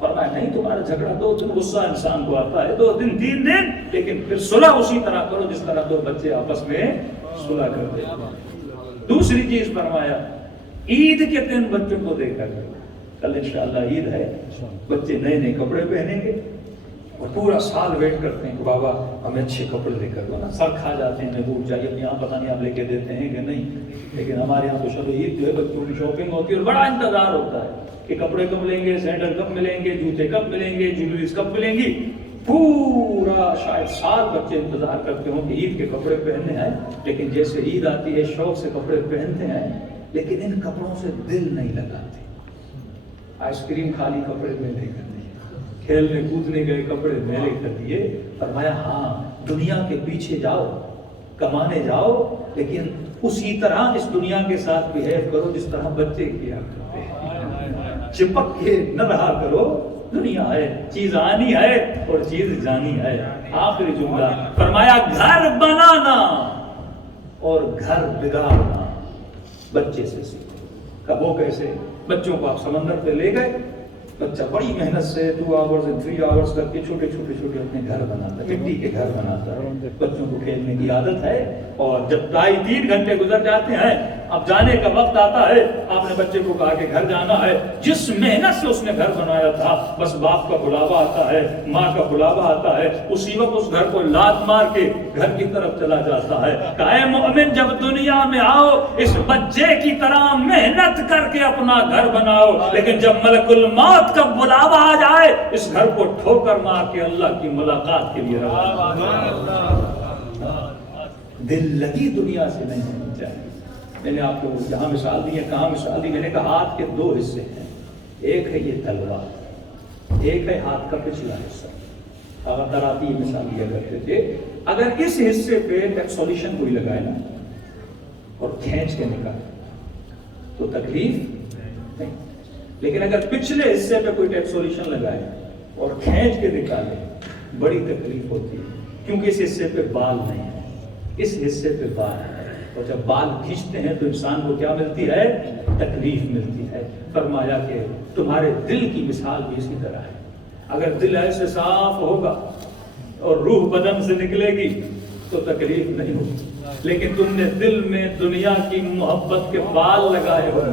فرمایا نہیں، تمہارا جھگڑا 2 دن غصہ انسان کو آتا ہے، 2 دن 3 دن، لیکن پھر صلح اسی طرح کرو جس طرح 2 بچے آپس میں صلح کرتے ہیں۔ دوسری چیز فرمایا عید کے دن بچوں کو دیکھا کرو، کل انشاءاللہ عید ہے، بچے نئے نئے کپڑے پہنیں گے اور پورا سال ویٹ کرتے ہیں کہ بابا ہمیں اچھے کپڑے لے کر دو نا، سر کھا جاتے ہیں محبوب چاہیے، اپنے یہاں پتہ نہیں آپ لے کے دیتے ہیں کہ نہیں، لیکن ہمارے یہاں تو شب عید جو ہے بچوں کی شاپنگ ہوتی ہے اور بڑا انتظار ہوتا ہے کہ کپڑے کب ملیں گے، سینڈل کب ملیں گے، جوتے کب ملیں گے، جویلریز کب ملیں گی، پورا شاید سال بچے انتظار کرتے ہوں کہ عید کے کپڑے پہننے ہیں، لیکن جیسے عید آتی ہے شوق سے کپڑے پہنتے ہیں لیکن ان کپڑوں سے دل نہیں لگاتے۔ آئس کریم کھالی کپڑے میلے کر دیے، کھیلنے کودنے گئے کپڑے میلے کر دیے۔ فرمایا ہاں دنیا کے پیچھے جاؤ، کمانے جاؤ، لیکن اسی طرح اس دنیا کے ساتھ بہیو کرو جس طرح بچے کیا کرتے ہیں، چپک کے نہ رہا کرو، دنیا ہے، چیز آنی ہے اور چیز جانی ہے۔ آخری جملہ فرمایا گھر بنانا اور گھر بگاڑنا بچے سے سیکھو۔ کب وہ کیسے؟ بچوں کو آپ سمندر پہ لے گئے، بچہ بڑی محنت سے 2 آورز 3 آورز کر کے چھوٹے چھوٹے اپنے گھر بناتا ہے، مٹی کے گھر بناتا ہے۔ بچوں کو کھیلنے کی عادت ہے اور جب 2.5-3 گھنٹے گزر جاتے ہیں، اب جانے کا وقت آتا ہے، آپ نے بچے کو کہا کہ گھر جانا ہے، جس محنت سے اس نے گھر بنایا تھا بس باپ کا بلاوا آتا ہے، ماں کا بلاوا آتا ہے، اسی وقت اس گھر کو لات مار کے گھر کی طرف چلا جاتا ہے۔ کہ اے مومن جب دنیا میں آؤ اس بچے کی طرح محنت کر کے اپنا گھر بناؤ، لیکن جب ملک الموت کا بلاوا آ جائے اس گھر کو ٹھوکر مار کے اللہ کی ملاقات کے لیے رہا۔ دل لگی دنیا سے نہیں ہونی چاہیے. میں نے آپ کو جہاں مثال دی ہے, کہاں مثال دی, میں نے کہا ہاتھ کے دو حصے ہیں, ایک ہے یہ تلوار, ایک ہے ہاتھ کا پچھلا حصہ. اگر دراتی مثال دیا کرتے تھے, اگر اس حصے پہ ٹیکسولیشن کوئی لگائے نا اور کھینچ کے نکالے تو تکلیف نہیں, لیکن اگر پچھلے حصے پہ کوئی ٹیکسولیشن لگائے اور کھینچ کے نکالے بڑی تکلیف ہوتی ہے, کیونکہ اس حصے پہ بال نہیں ہے, اس حصے پہ بال ہے, اور جب بال کھینچتے ہیں تو انسان کو کیا ملتی ہے؟ تکلیف ملتی ہے. فرمایا کہ تمہارے دل کی مثال بھی اسی طرح ہے. اگر دل ایسے صاف ہوگا اور روح بدن سے نکلے گی تو تکلیف نہیں ہوگی, لیکن تم نے دل میں دنیا کی محبت کے بال لگائے ہوئے,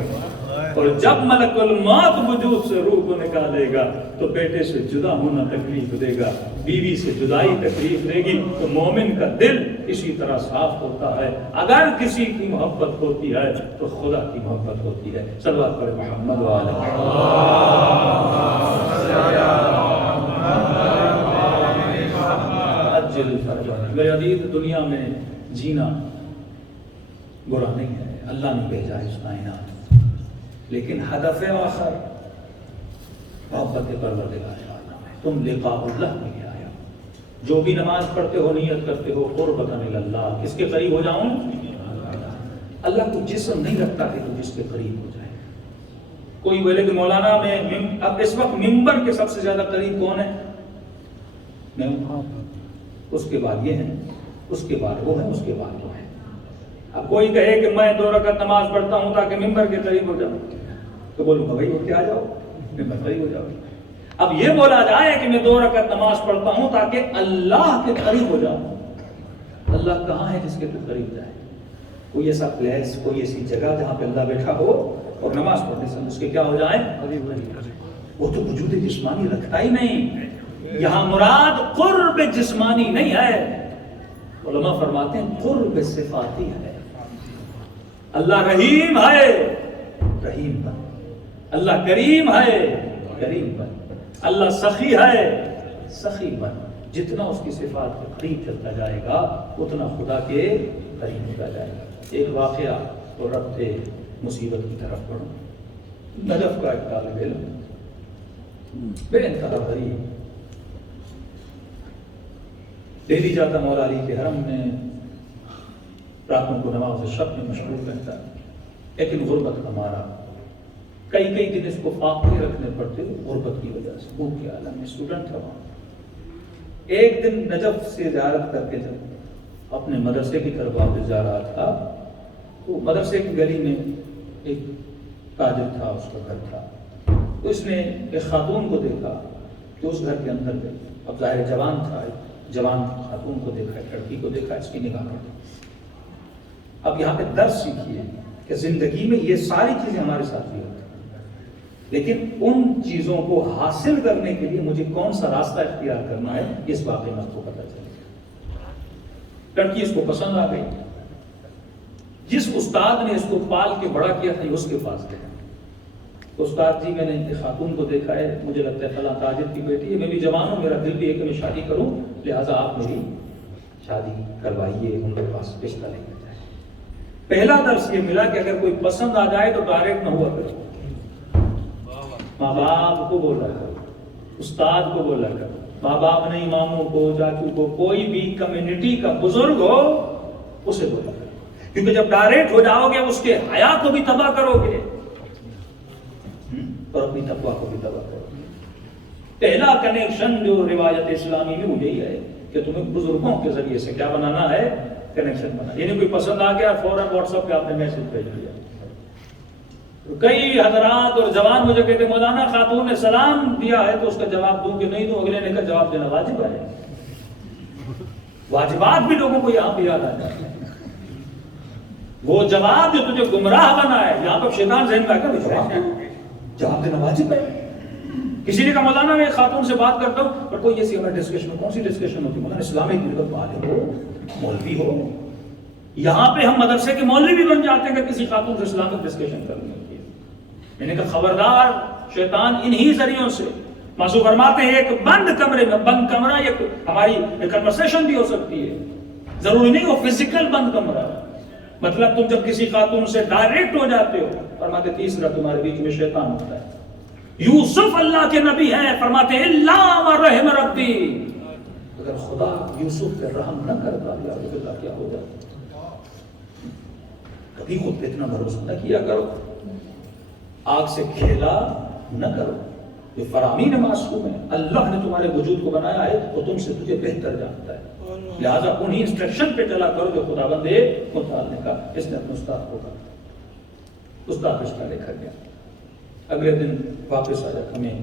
اور جب ملک الموت وجود سے روح کو نکالے گا تو بیٹے سے جدا ہونا تکلیف دے گا, بیوی سے جدائی تکلیف دے گی. تو مومن کا دل اسی طرح صاف ہوتا ہے. اگر کسی کی محبت ہوتی ہے تو خدا کی محبت ہوتی ہے. صلوات پڑھیں محمد وعلی میرے عزیز, دنیا میں جینا برا نہیں ہے, اللہ نے بھیجا اس کائنات, لیکن ہدف آخر محبت پروردگار عالم ہے. تم لقاء اللہ کے لیے آئے ہو. جو بھی نماز پڑھتے ہو نیت کرتے ہو قربۃ اللہ, کس کے قریب ہو جاؤں؟ اللہ کو جسم نہیں رکھتا کہ تم جس کے قریب ہو جائے. کوئی بولے کہ مولانا میں اب اس وقت ممبر کے سب سے زیادہ قریب کون ہے؟ میں ہوں. اس کے بعد یہ ہے, اس کے بعد وہ ہے, اس کے بعد وہ ہے. اب کوئی کہے کہ میں 2 رکعت نماز پڑھتا ہوں تاکہ ممبر کے قریب ہو جاؤں, تو بولوں گا بھائی اٹھ کے آ جاؤ, ممبر قریب ہو جاؤ. اب یہ بولا جائے کہ میں 2 رکعت نماز پڑھتا ہوں تاکہ اللہ کے قریب ہو جاؤں. اللہ کہاں ہے جس کے تو قریب جائے؟ کوئی ایسا پلیس, کوئی ایسی جگہ جہاں پہ اللہ بیٹھا ہو اور نماز پڑھنے سے اس کے کیا ہو جائیں؟ وہ تو وجود جسمانی رکھتا ہی نہیں. یہاں مراد قرب جسمانی نہیں ہے. علماء فرماتے ہیں قرب صفاتی ہے. اللہ رحیم ہے, رحیم بن. اللہ کریم ہے, کریم بن. اللہ سخی ہے, سخی بن. جتنا اس کی صفات کے قریب چلتا جائے گا اتنا خدا کے قریب ہوتا جائے گا. ایک واقعہ اور ربط مصیبت کی طرف پڑھو. نجف کا ایک طالب علم بے انتہا غریب, دہلی جاتا مولا علی کے حرم میں, راتوں کو نماز شب میں مشغول رہتا, لیکن غربت کا مارا کئی دن اس کو فاقے رکھنے پڑتے غربت کی وجہ سے. بھوک کے عالم میں اسٹوڈنٹ تھا وہاں. ایک دن نجف سے زیارت کر کے جب اپنے مدرسے کی طرف واپس جا رہا تھا تو مدرسے کی گلی میں ایک تاجر تھا, اس کا گھر تھا. تو اس نے ایک خاتون کو دیکھا کہ اس گھر کے اندر گئی. اب ظاہر جوان تھا, جوان خاتون کو دیکھا, لڑکی کو دیکھا, اس کی نگاہ پڑی. اب یہاں پہ درس سیکھیے کہ زندگی میں یہ ساری چیزیں ہمارے ساتھ بھی ہوتی ہیں, لیکن ان چیزوں کو حاصل کرنے کے لیے مجھے کون سا راستہ اختیار کرنا ہے, اس واقعے میں آپ کو پتہ چلے. لڑکی اس کو پسند آ گئی. جس استاد نے اس کو پال کے بڑا کیا تھا اس کے پاس گیا. استاد جی میں نے ایک خاتون کو دیکھا ہے, مجھے لگتا ہے فلاں تاجر کی بیٹی ہے, میں بھی جوان ہوں, میرا دل بھی ہے کہ میں شادی کروں, لہٰذا آپ میری شادی کروائیے, ان کے پاس رشتہ لے کر جائے. پہلا درس یہ ملا کہ اگر کوئی پسند آ جائے تو ڈائریکٹ نہ ہوا کرو. ماں باپ کو بولا کرو, استاد کو بولا کرو, ماں باپ نہیں, ماموں کو, چاچو کو, کوئی بھی کمیونٹی کا بزرگ ہو اسے بولا کرو. کیونکہ جب ڈائریکٹ ہو جاؤ گے اس کے حیا کو بھی تباہ کرو گے اور اپنی تقویٰ کو بھی تباہ کرو گے. پہلا کنیکشن جو روایت اسلامی میں وہ یہی ہے کہ تمہیں بزرگوں کے ذریعے سے کیا بنانا ہے, کنیکشن بنا. یعنی کوئی پسند آ گیا فوراً واٹس ایپ پہ آپ نے میسج بھیج دیا. کئی حضرات اور جوان مجھے کہتے مولانا خاتون نے سلام دیا ہے تو اس کا جواب دوں کہ نہیں دوں, اگلے نے کہا جواب دینا واجب ہے. واجبات بھی لوگوں کو یہاں پہ یاد آ جاتے ہیں. وہ جواب جو تجھے گمراہ بنا ہے, یہاں پر شیطان ذہن میں آ کر جواب دینا واجب ہے. کسی نے کہا مولانا میں خاتون سے بات کرتا ہوں, پر کوئی ایسی ہماری ڈسکشن میں, کون سی ڈسکشن ہوتی ہے مولانا, اسلامک ملت والے ہو, مولوی ہو. یہاں پہ ہم مدرسے کے مولوی بھی بن جاتے ہیں کہ کسی خاتون سے اسلامک ڈسکشن کرنی ہوتی ہے. میں نے کہا خبردار, شیطان انہی ذریعوں سے. معصوم فرماتے ہیں ایک بند کمرے میں, بند کمرہ ایک ہماری کنورسیشن بھی ہو سکتی ہے, ضروری نہیں وہ فزیکل بند کمرہ ہے، مطلب تم جب کسی خاتون سے ڈائریکٹ ہو جاتے ہو، فرماتے تیسرا تمہارے بیچ میں شیطان ہوتا ہے۔ یوسف اللہ کے نبی ہیں، فرماتے اللہ و رحم ربی، اگر خدا یوسف پہ رحم نہ کرتا اللہ کیا ہو جاتا۔ کبھی خود پہ اتنا بھروسہ نہ کیا کرو، آگ سے کھیلا نہ کرو، یہ فرامین معصوم ہے، اللہ نے تمہارے وجود کو بنایا ہے وہ تم سے تجھے بہتر جانتا ہے، لہٰذا انہی انسٹرکشن پہ چلا کرو جو خدا بندے متعلق کا۔ اس نے اپنے استاد کو کہا، استاد رشتہ لکھا گیا، اگلے دن واپس آیا کہ میں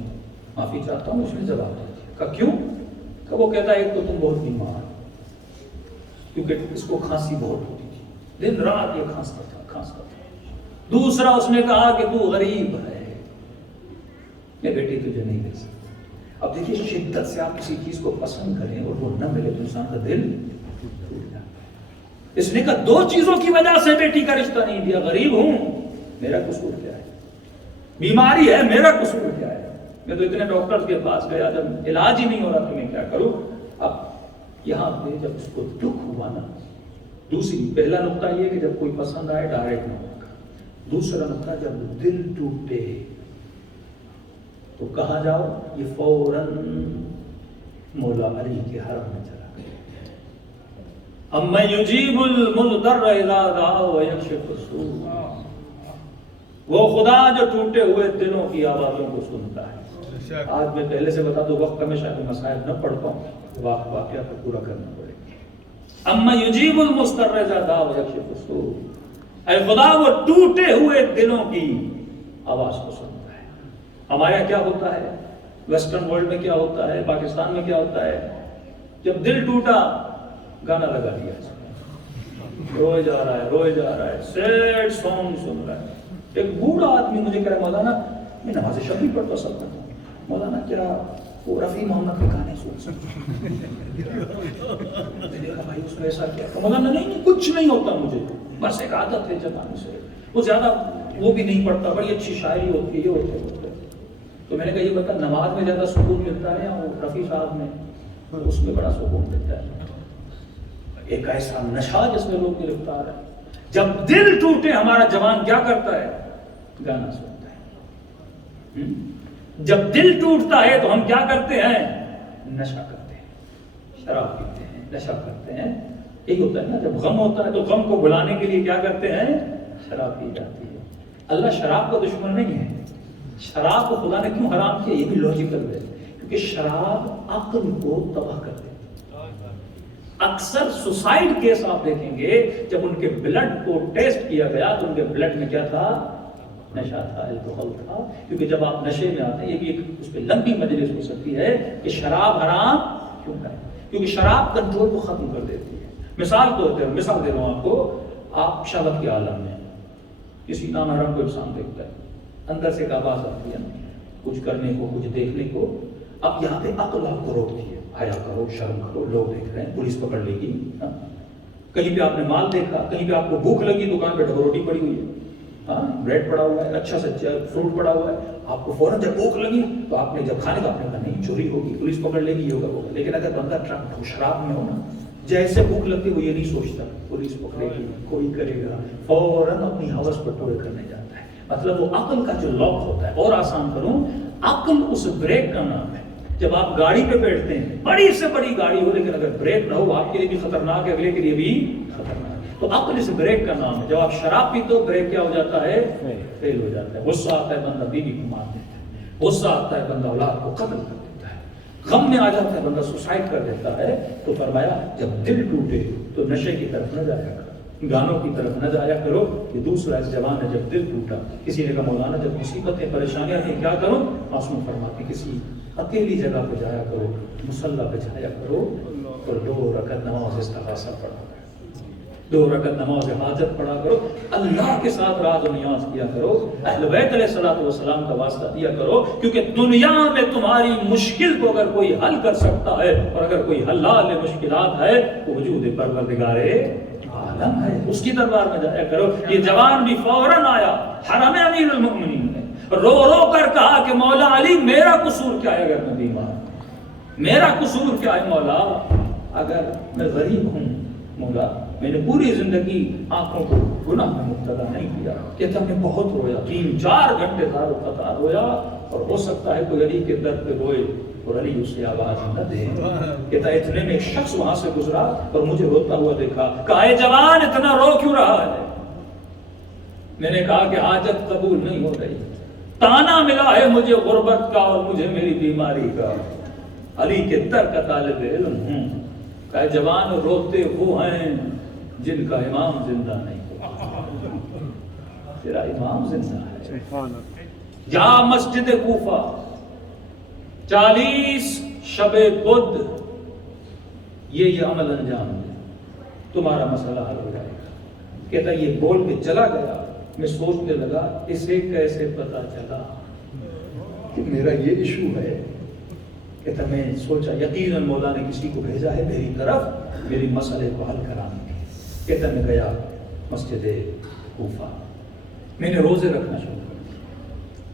معافی چاہتا ہوں، اس نے جواب دیا، کہا کیوں؟ کہ وہ کہتا ہے ایک تو تم بہت بیمار، کیونکہ اس کو کھانسی بہت ہوتی تھی، دن رات یہ کھانستا تھا۔ دوسرا اس نے کہا کہ تو غریب ہے، میں بیٹی تجھے نہیں دے سکتا۔ اب دیکھیے شدت سے آپ کسی چیز کو پسند کریں اور وہ نہ ملے تو انسان کا دل ٹوٹ جاتا ہے۔ اس نے کہا دو چیزوں کی وجہ سے بیٹی کا رشتہ نہیں دیا، غریب ہوں، میرا قصور کیا ہے؟ بیماری ہے، میرا قصور کیا ہے؟ میں تو اتنے ڈاکٹر کے پاس گیا، جب علاج ہی نہیں ہو رہا تو میں کیا کروں؟ اب یہاں پہ جب اس کو دکھ ہوا نا، دوسری پہلا نقطہ یہ کہ جب کوئی پسند آئے ڈائریکٹ نہ ہوگا، دوسرا نقطہ جب دل ٹوٹے تو کہاں جاؤ؟ یہ فوراً مولا علی کے حرم میں چلا گیا۔ اَمَّن يُجِيبُ الْمُضْطَرَّ إِذَا دَعَاهُ وَيَكْشِفُ السُّوءَ، وہ خدا جو ٹوٹے ہوئے دلوں کی آوازوں کو سنتا ہے۔ آج میں پہلے سے بتا دو، وقت کم ہے، شاید مسائل نہ پڑھ پاؤں، واقعہ کو پورا کرنا پڑے گا۔ اَمَّن يُجِيبُ الْمُضْطَرَّ إِذَا دَعَاهُ وَيَكْشِفُ السُّوءَ، اے خدا وہ ٹوٹے ہوئے دلوں کی آواز کو سنتا ہے۔ ہمارے یہاں کیا ہوتا ہے، ویسٹرن ورلڈ میں کیا ہوتا ہے، پاکستان میں کیا ہوتا ہے، جب دل ٹوٹا گانا لگا دیا، روئے جا رہا ہے، سیڈ سانگ سن رہا ہے۔ ایک بوڑھا آدمی مجھے کہہ رہا ہے مولانا میں نماز شب بھی پڑھتا سب کرتا ہوں، مولانا کیا وہ رفیع محمد کے گانے سن میں نے کہا بھائی اس میں ایسا کیا؟ مولانا نہیں کچھ نہیں ہوتا مجھے، بس ایک عادت ہے زبان سے، وہ زیادہ وہ بھی نہیں پڑھتا، بڑی اچھی شاعری ہوتی ہے، یہ ہوتے۔ تو میں نے کہا یہ بتا نماز میں زیادہ سکون ملتا ہے یا وہ رفیع صاحب میں؟ اس میں بڑا سکون ملتا ہے، ایک ایسا نشہ جس میں لوگ گرفتار ہے۔ جب دل ٹوٹے ہمارا جوان کیا کرتا ہے؟ گانا سنتا ہے۔ جب دل ٹوٹتا ہے تو ہم کیا کرتے ہیں؟ نشہ کرتے ہیں، شراب پیتے ہیں، نشہ کرتے ہیں۔ یہی ہوتا ہے نا، جب غم ہوتا ہے تو غم کو بھلانے کے لیے کیا کرتے ہیں؟ شراب پی جاتی ہے۔ اللہ شراب کا دشمن نہیں ہے، شراب کو خدا نے کیوں حرام کیا یہ بھی لاجیکل ہے، کیونکہ شراب عقل کو تباہ کر دیتی ہے۔ اکثر سوسائڈ کیس آپ دیکھیں گے، جب ان کے بلڈ کو ٹیسٹ کیا گیا تو ان کے بلڈ میں کیا تھا؟ نشہ تھا، الکحل تھا۔ کیونکہ جب آپ نشے میں آتے ہیں، یہ بھی ایک اس پہ لمبی مجلس ہو سکتی ہے کہ شراب حرام کیوں ہے، کیونکہ شراب کنٹرول کو ختم کر دیتی ہے۔ مثال دے رہا ہوں آپ کو، آپ شہوت کے عالم میں کسی نامحرم کو انسان دیکھتا ہے، اندر سے ایک آواز آتی ہے کچھ کرنے کو، کچھ دیکھنے کو، اب یہاں پہ عقل آپ کو روکتی ہے، حیا کرو، شرم کرو، لوگ دیکھ رہے ہیں، پولیس پکڑ لے گی۔ کہیں پہ آپ نے مال دیکھا، کہیں پہ آپ کو بھوک لگی، دکان پہ ڈبل روٹی پڑی ہوئی ہے، بریڈ پڑا ہوا ہے، اچھا سے فروٹ پڑا ہوا ہے، آپ کو فوراً جب بھوک لگی تو آپ نے جب کھانے کا آپ نے کہا نہیں چوری ہوگی، پولیس پکڑ لے گی، یہ ہوگا۔ لیکن اگر بندہ شراب میں ہو نا، جیسے بھوک لگتی وہ یہ نہیں سوچتا پولیس پکڑے گی، کوئی کرے گا، فوراً اپنی ہوس پر پورے کرنے جاتا ہے۔ مطلب وہ عقل کا جو لاک ہوتا ہے، اور آسان کروں، عقل اس بریک کا نام ہے۔ جب آپ گاڑی پہ بیٹھتے ہیں، بڑی سے بڑی گاڑی ہو لیکن اگر بریک نہ ہو آپ کے لیے بھی خطرناک ہے، اگلے کے لیے بھی خطرناک ہے، تو عقل اس بریک کا نام ہے۔ جب آپ شراب پیتے ہو بریک کیا ہو جاتا ہے؟ فیل ہو جاتا ہے۔ غصہ آتا ہے بندہ بیوی کو مار دیتا ہے، غصہ آتا ہے بندہ اولاد کو قتل کر دیتا ہے، غم میں آ جاتا ہے بندہ سوسائڈ کر دیتا ہے۔ تو فرمایا جب دل ٹوٹے تو نشے کی طرف نہ جایا کرو، گانوں کی طرف نہ جایا کرو۔ یہ دوسرا اس جوان نے جب دل ٹوٹا، کسی نے کہا مولانا جب مصیبتیں پریشانیاں تھیں کیا کروں؟ معصوم فرماتے کسی اکیلی جگہ پہ جایا کرو، مصلی پہ جایا کرو اور 2 رکعت نماز استغاثہ پڑھا کرو، 2 رکعت نماز حاجت پڑھا کرو، اللہ کے ساتھ راز و نیاز کیا کرو، اہل بیت علیہ الصلوۃ والسلام کا واسطہ دیا کرو، کیونکہ دنیا میں تمہاری مشکل کو اگر کوئی حل کر سکتا ہے اور اگر کوئی حلال مشکلات ہے تو وجود پروردگار عالم ہے، اس کی دربار میں جایا کرو۔ یہ جوان بھی فوراً آیا حرم امیر المؤمنین میں، رو رو کر کہا کہ مولا علی میرا قصور کیا ہے اگر میں بیمار، میرا قصور کیا ہے مولا، اگر میں غریب ہوں مولا میں نے پوری زندگی آنکھوں کو گناہ میں مبتلا نہیں کیا. کہتا میں بہت رویا, 3-4 گھنٹے قطار رویا, اور ہو سکتا ہے کوئی علی کے در پہ روئے اور علی اسے آواز نہ دے. کہتا اتنے میں ایک شخص وہاں سے گزرا اور مجھے روتا ہوا دیکھا, کہا اے جوان اتنا رو کیوں رہا ہے؟ میں نے کہا کہ حاجت قبول نہیں ہو رہی, تانا ملا ہے مجھے غربت کا اور مجھے میری بیماری کا, علی کے در کا طالب علم ہوں. کہا جوان روتے وہ ہیں جن کا امام زندہ نہیں ہوا. تیرا امام زندہ ہے. جا مسجد کوفہ 40 شب بدھ یہ عمل انجام دے, تمہارا مسئلہ حل ہو جائے گا. کہتا یہ بول کے چلا گیا. میں سوچنے لگا اسے کیسے پتا چلا کہ میرا یہ ایشو ہے. کہتا میں سوچا یقیناً مولا نے کسی کو بھیجا ہے میری طرف میری مسئلے کو حل کرانے کے. کہتا میں گیا مسجد کوفہ, میں نے روزے رکھنا شروع کر دیا.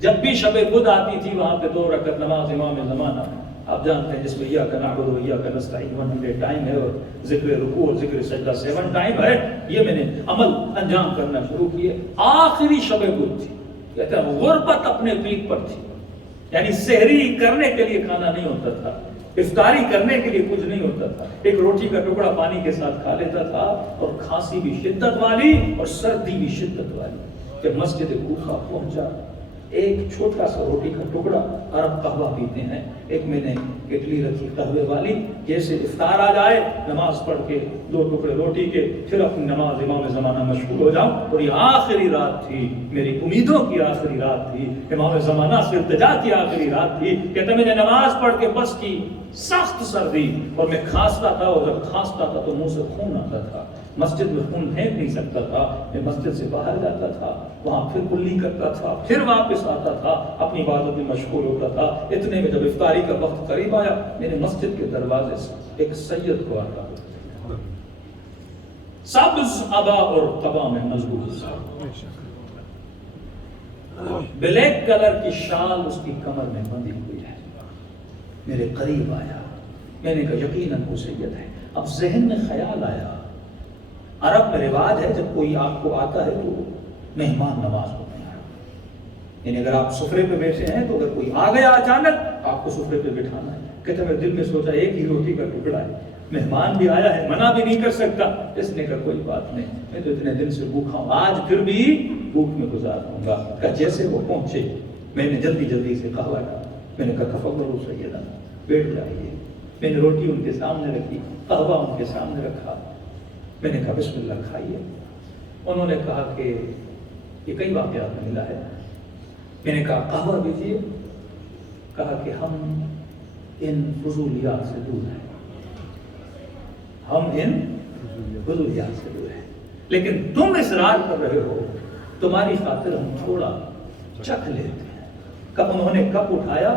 جب بھی شب بدھ آتی تھی وہاں پہ 2 رکعت نماز امام زمانہ, آپ جانتے ہیں جس میں ایاک نعبد و ایاک نستعین 100 ٹائم ہے اور ذکر رکوع اور ذکر سجدہ 7 ٹائم ہے. یہ میں نے عمل انجام کرنا شروع کیے. آخری شب بدھ تھی. کہتا ہے غربت اپنے پیک پر تھی, یعنی سحری کرنے کے لیے کھانا نہیں ہوتا تھا, افطاری کرنے کے لیے کچھ نہیں ہوتا تھا. ایک روٹی کا ٹکڑا پانی کے ساتھ کھا لیتا تھا, اور کھانسی بھی شدت والی اور سردی بھی شدت والی. جب مسجد کوفہ پہنچا, ایک چھوٹا سا روٹی کا ٹکڑا, عرب قہوہ پیتے ہیں, ایک میں نے کٹلی رکھی قہوے والی, جیسے افطار آ جائے نماز پڑھ کے 2 ٹکڑے روٹی کے پھر اپنی نماز امام زمانہ مشغول ہو جاؤں. اور یہ آخری رات تھی, میری امیدوں کی آخری رات تھی, امام زمانہ سے التجا کی آخری رات تھی. کہتا میں نے نماز پڑھ کے بس کی, سخت سردی, اور میں کھانستا تھا, اور جب کھانستا تھا تو منہ سے خون آتا تھا. مسجد میں خون پھینک نہیں سکتا تھا. میں مسجد سے باہر جاتا تھا, وہاں پھر کلی کرتا تھا, پھر واپس آتا تھا, اپنی عبادت میں مشغول ہوتا تھا. اتنے میں جب افطاری کا وقت قریب آیا, میں نے مسجد کے دروازے سے ایک سید کو آتا ہوا, سبز عبا اور قبا میں مضبوط بلیک کلر کی شال اس کی کمر میں بندھی ہوئی ہے. میرے قریب آیا, میں نے کہا یقیناً وہ سید ہے. اب ذہن میں خیال آیا, عرب میں رواج ہے جب کوئی آپ کو آتا ہے تو مہمان نواز ہوتے ہیں, یعنی اگر آپ سفرے پہ بیٹھے ہیں تو اگر کوئی آ گیا اچانک آپ کو سفرے پہ بٹھانا ہے. کہتے میں دل میں سوچا ایک ہی روٹی کا ٹکڑا ہے, مہمان بھی آیا ہے, منع بھی نہیں کر سکتا. اس نے کہا کوئی بات نہیں, میں تو اتنے دن سے بھوکا ہوں, آج پھر بھی بھوک میں گزار دوں گا. کہ جیسے وہ پہنچے میں نے جلدی سے قہوہ ڈالا. میں نے کہا تفضلوا سیدنا, بیٹھ جائیے. میں نے روٹی ان کے سامنے رکھی, قہوہ ان کے سامنے رکھا. میں نے کہا بسم اللہ کھائیے. انہوں نے کہا کہ یہ کئی واقعات میں ملا ہے. میں نے کہا قہوہ دیجیے. کہا کہ ہم ان فضولیات سے دور ہیں, ہم ان فضولیات سے دور ہیں, لیکن تم اصرار کر رہے ہو, تمہاری خاطر ہم تھوڑا چکھ لیتے ہیں. کب انہوں نے کپ اٹھایا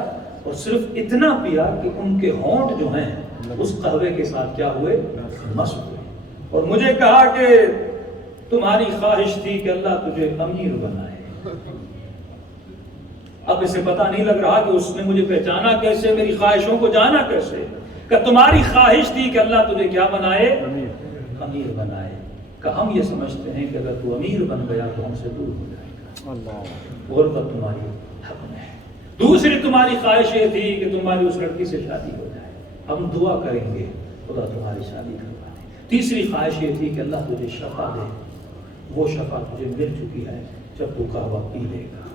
اور صرف اتنا پیا کہ ان کے ہونٹ جو ہیں اس قہوے کے ساتھ کیا ہوئے, مست ہوئے. اور مجھے کہا کہ تمہاری خواہش تھی کہ اللہ تجھے امیر بنائے. اب اسے پتہ نہیں لگ رہا کہ اس نے مجھے پہچانا کیسے, میری خواہشوں کو جانا کیسے. کہ تمہاری خواہش تھی کہ اللہ تجھے کیا بنائے, امیر بنائے. کہ ہم یہ سمجھتے ہیں کہ اگر تو امیر بن گیا تو ہم سے دور ہو جائے گا. غربت تمہاری حق میں ہے. دوسری تمہاری خواہش یہ تھی کہ تمہاری اس لڑکی سے شادی ہو جائے, ہم دعا کریں گے خدا تمہاری شادی کروا دے. تیسری خواہش یہ تھی کہ اللہ تجھے شفا دے, وہ شفا تجھے مل چکی ہے جب تو قہوہ پی لے گا.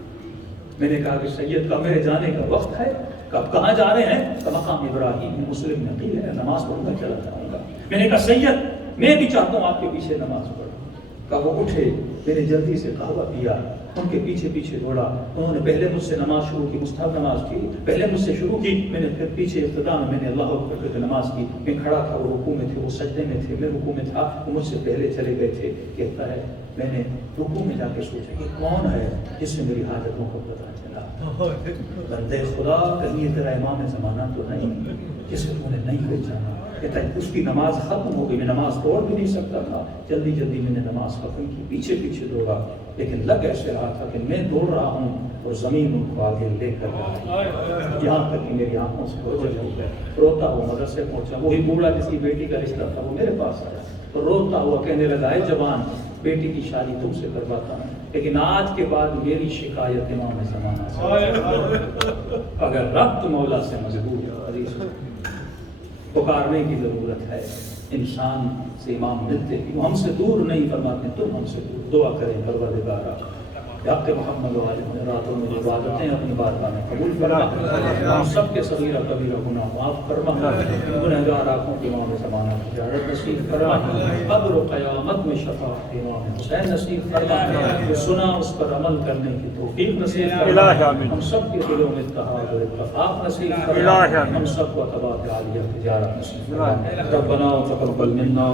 میں نے کہا کہ سید کا میرے جانے کا وقت ہے. کہ آپ کہاں جا رہے ہیں؟ کہ مقام ابراہیم مسلم نقیل ہے, نماز پڑھ کر چلا جاؤں گا. میں نے کہا سید میں بھی چاہتا ہوں آپ کے پیچھے نماز پڑھوں. کہ وہ اٹھے, میں نے جلدی سے قہوہ پیا, ان کے پیچھے دوڑا. انہوں نے پہلے مجھ سے نماز شروع کی, مستحب نماز کی, پہلے مجھ سے شروع کی. میں نے پھر پیچھے ابتدا میں نے اللہ اکبر کر کے نماز کی. میں کھڑا تھا, وہ رکوع میں تھے, وہ سجدے میں تھے, میں رکوع میں تھا, وہ مجھ سے پہلے چلے گئے تھے. کہتا ہے میں نے رکوع میں جا کے سوچا یہ کون ہے جس سے میری حاجتوں کو پتہ چلا. بندے خدا کہیں یہ تیرا امام زمانہ تو نہیں جسے تو نے نہیں پہچانا. کہتا ہے اس کی نماز ختم ہو گئی, میں نماز توڑ بھی نہیں سکتا تھا. جلدی میں نے نماز ختم کی, پیچھے دوڑا, لیکن لگ ایسے رہا تھا کہ میں دوڑ رہا ہوں اور زمین ان کو آگے لے کر رہا ہے, یہاں تک کہ میری آنکھوں سے اوجھل ہو گیا. روتا ہوا مدرسے پہنچا. وہی بوڑھا جس کی بیٹی کا رشتہ تھا وہ میرے پاس آیا. تو روتا ہوا کہنے لگا ہے جوان بیٹی کی شادی تم سے کرواتا ہوں، لیکن آج کے بعد میری شکایت امام زمانہ سے، اگر رب مولا سے مجبور ہے پکارنے کی ضرورت ہے۔ انسان سے امام ملتے وہ ہم سے دور نہیں فرماتے، تم ہم سے دور۔ دعا کریں پروردگارا حق محمد والے راتوں میں عبادتیں اپنی بارگاہ میں قبول فرما، ہم سب کے صغیرہ کبیرہ گناہ معاف فرما، گنہگار آنکھوں کے امام زمانہ کی زیارت نصیب فرما، قبر و قیامت میں شفاعت امام حسین نصیب فرما، جو سنا اس پر عمل کرنے کی توفیق نصیب فرما، ہم سب کے دلوں میں اتحاد اور اتفاق نصیب فرما، ہم سب کو اتباع عالیہ کی زیارت نصیب فرما۔ ربنا تقبل منا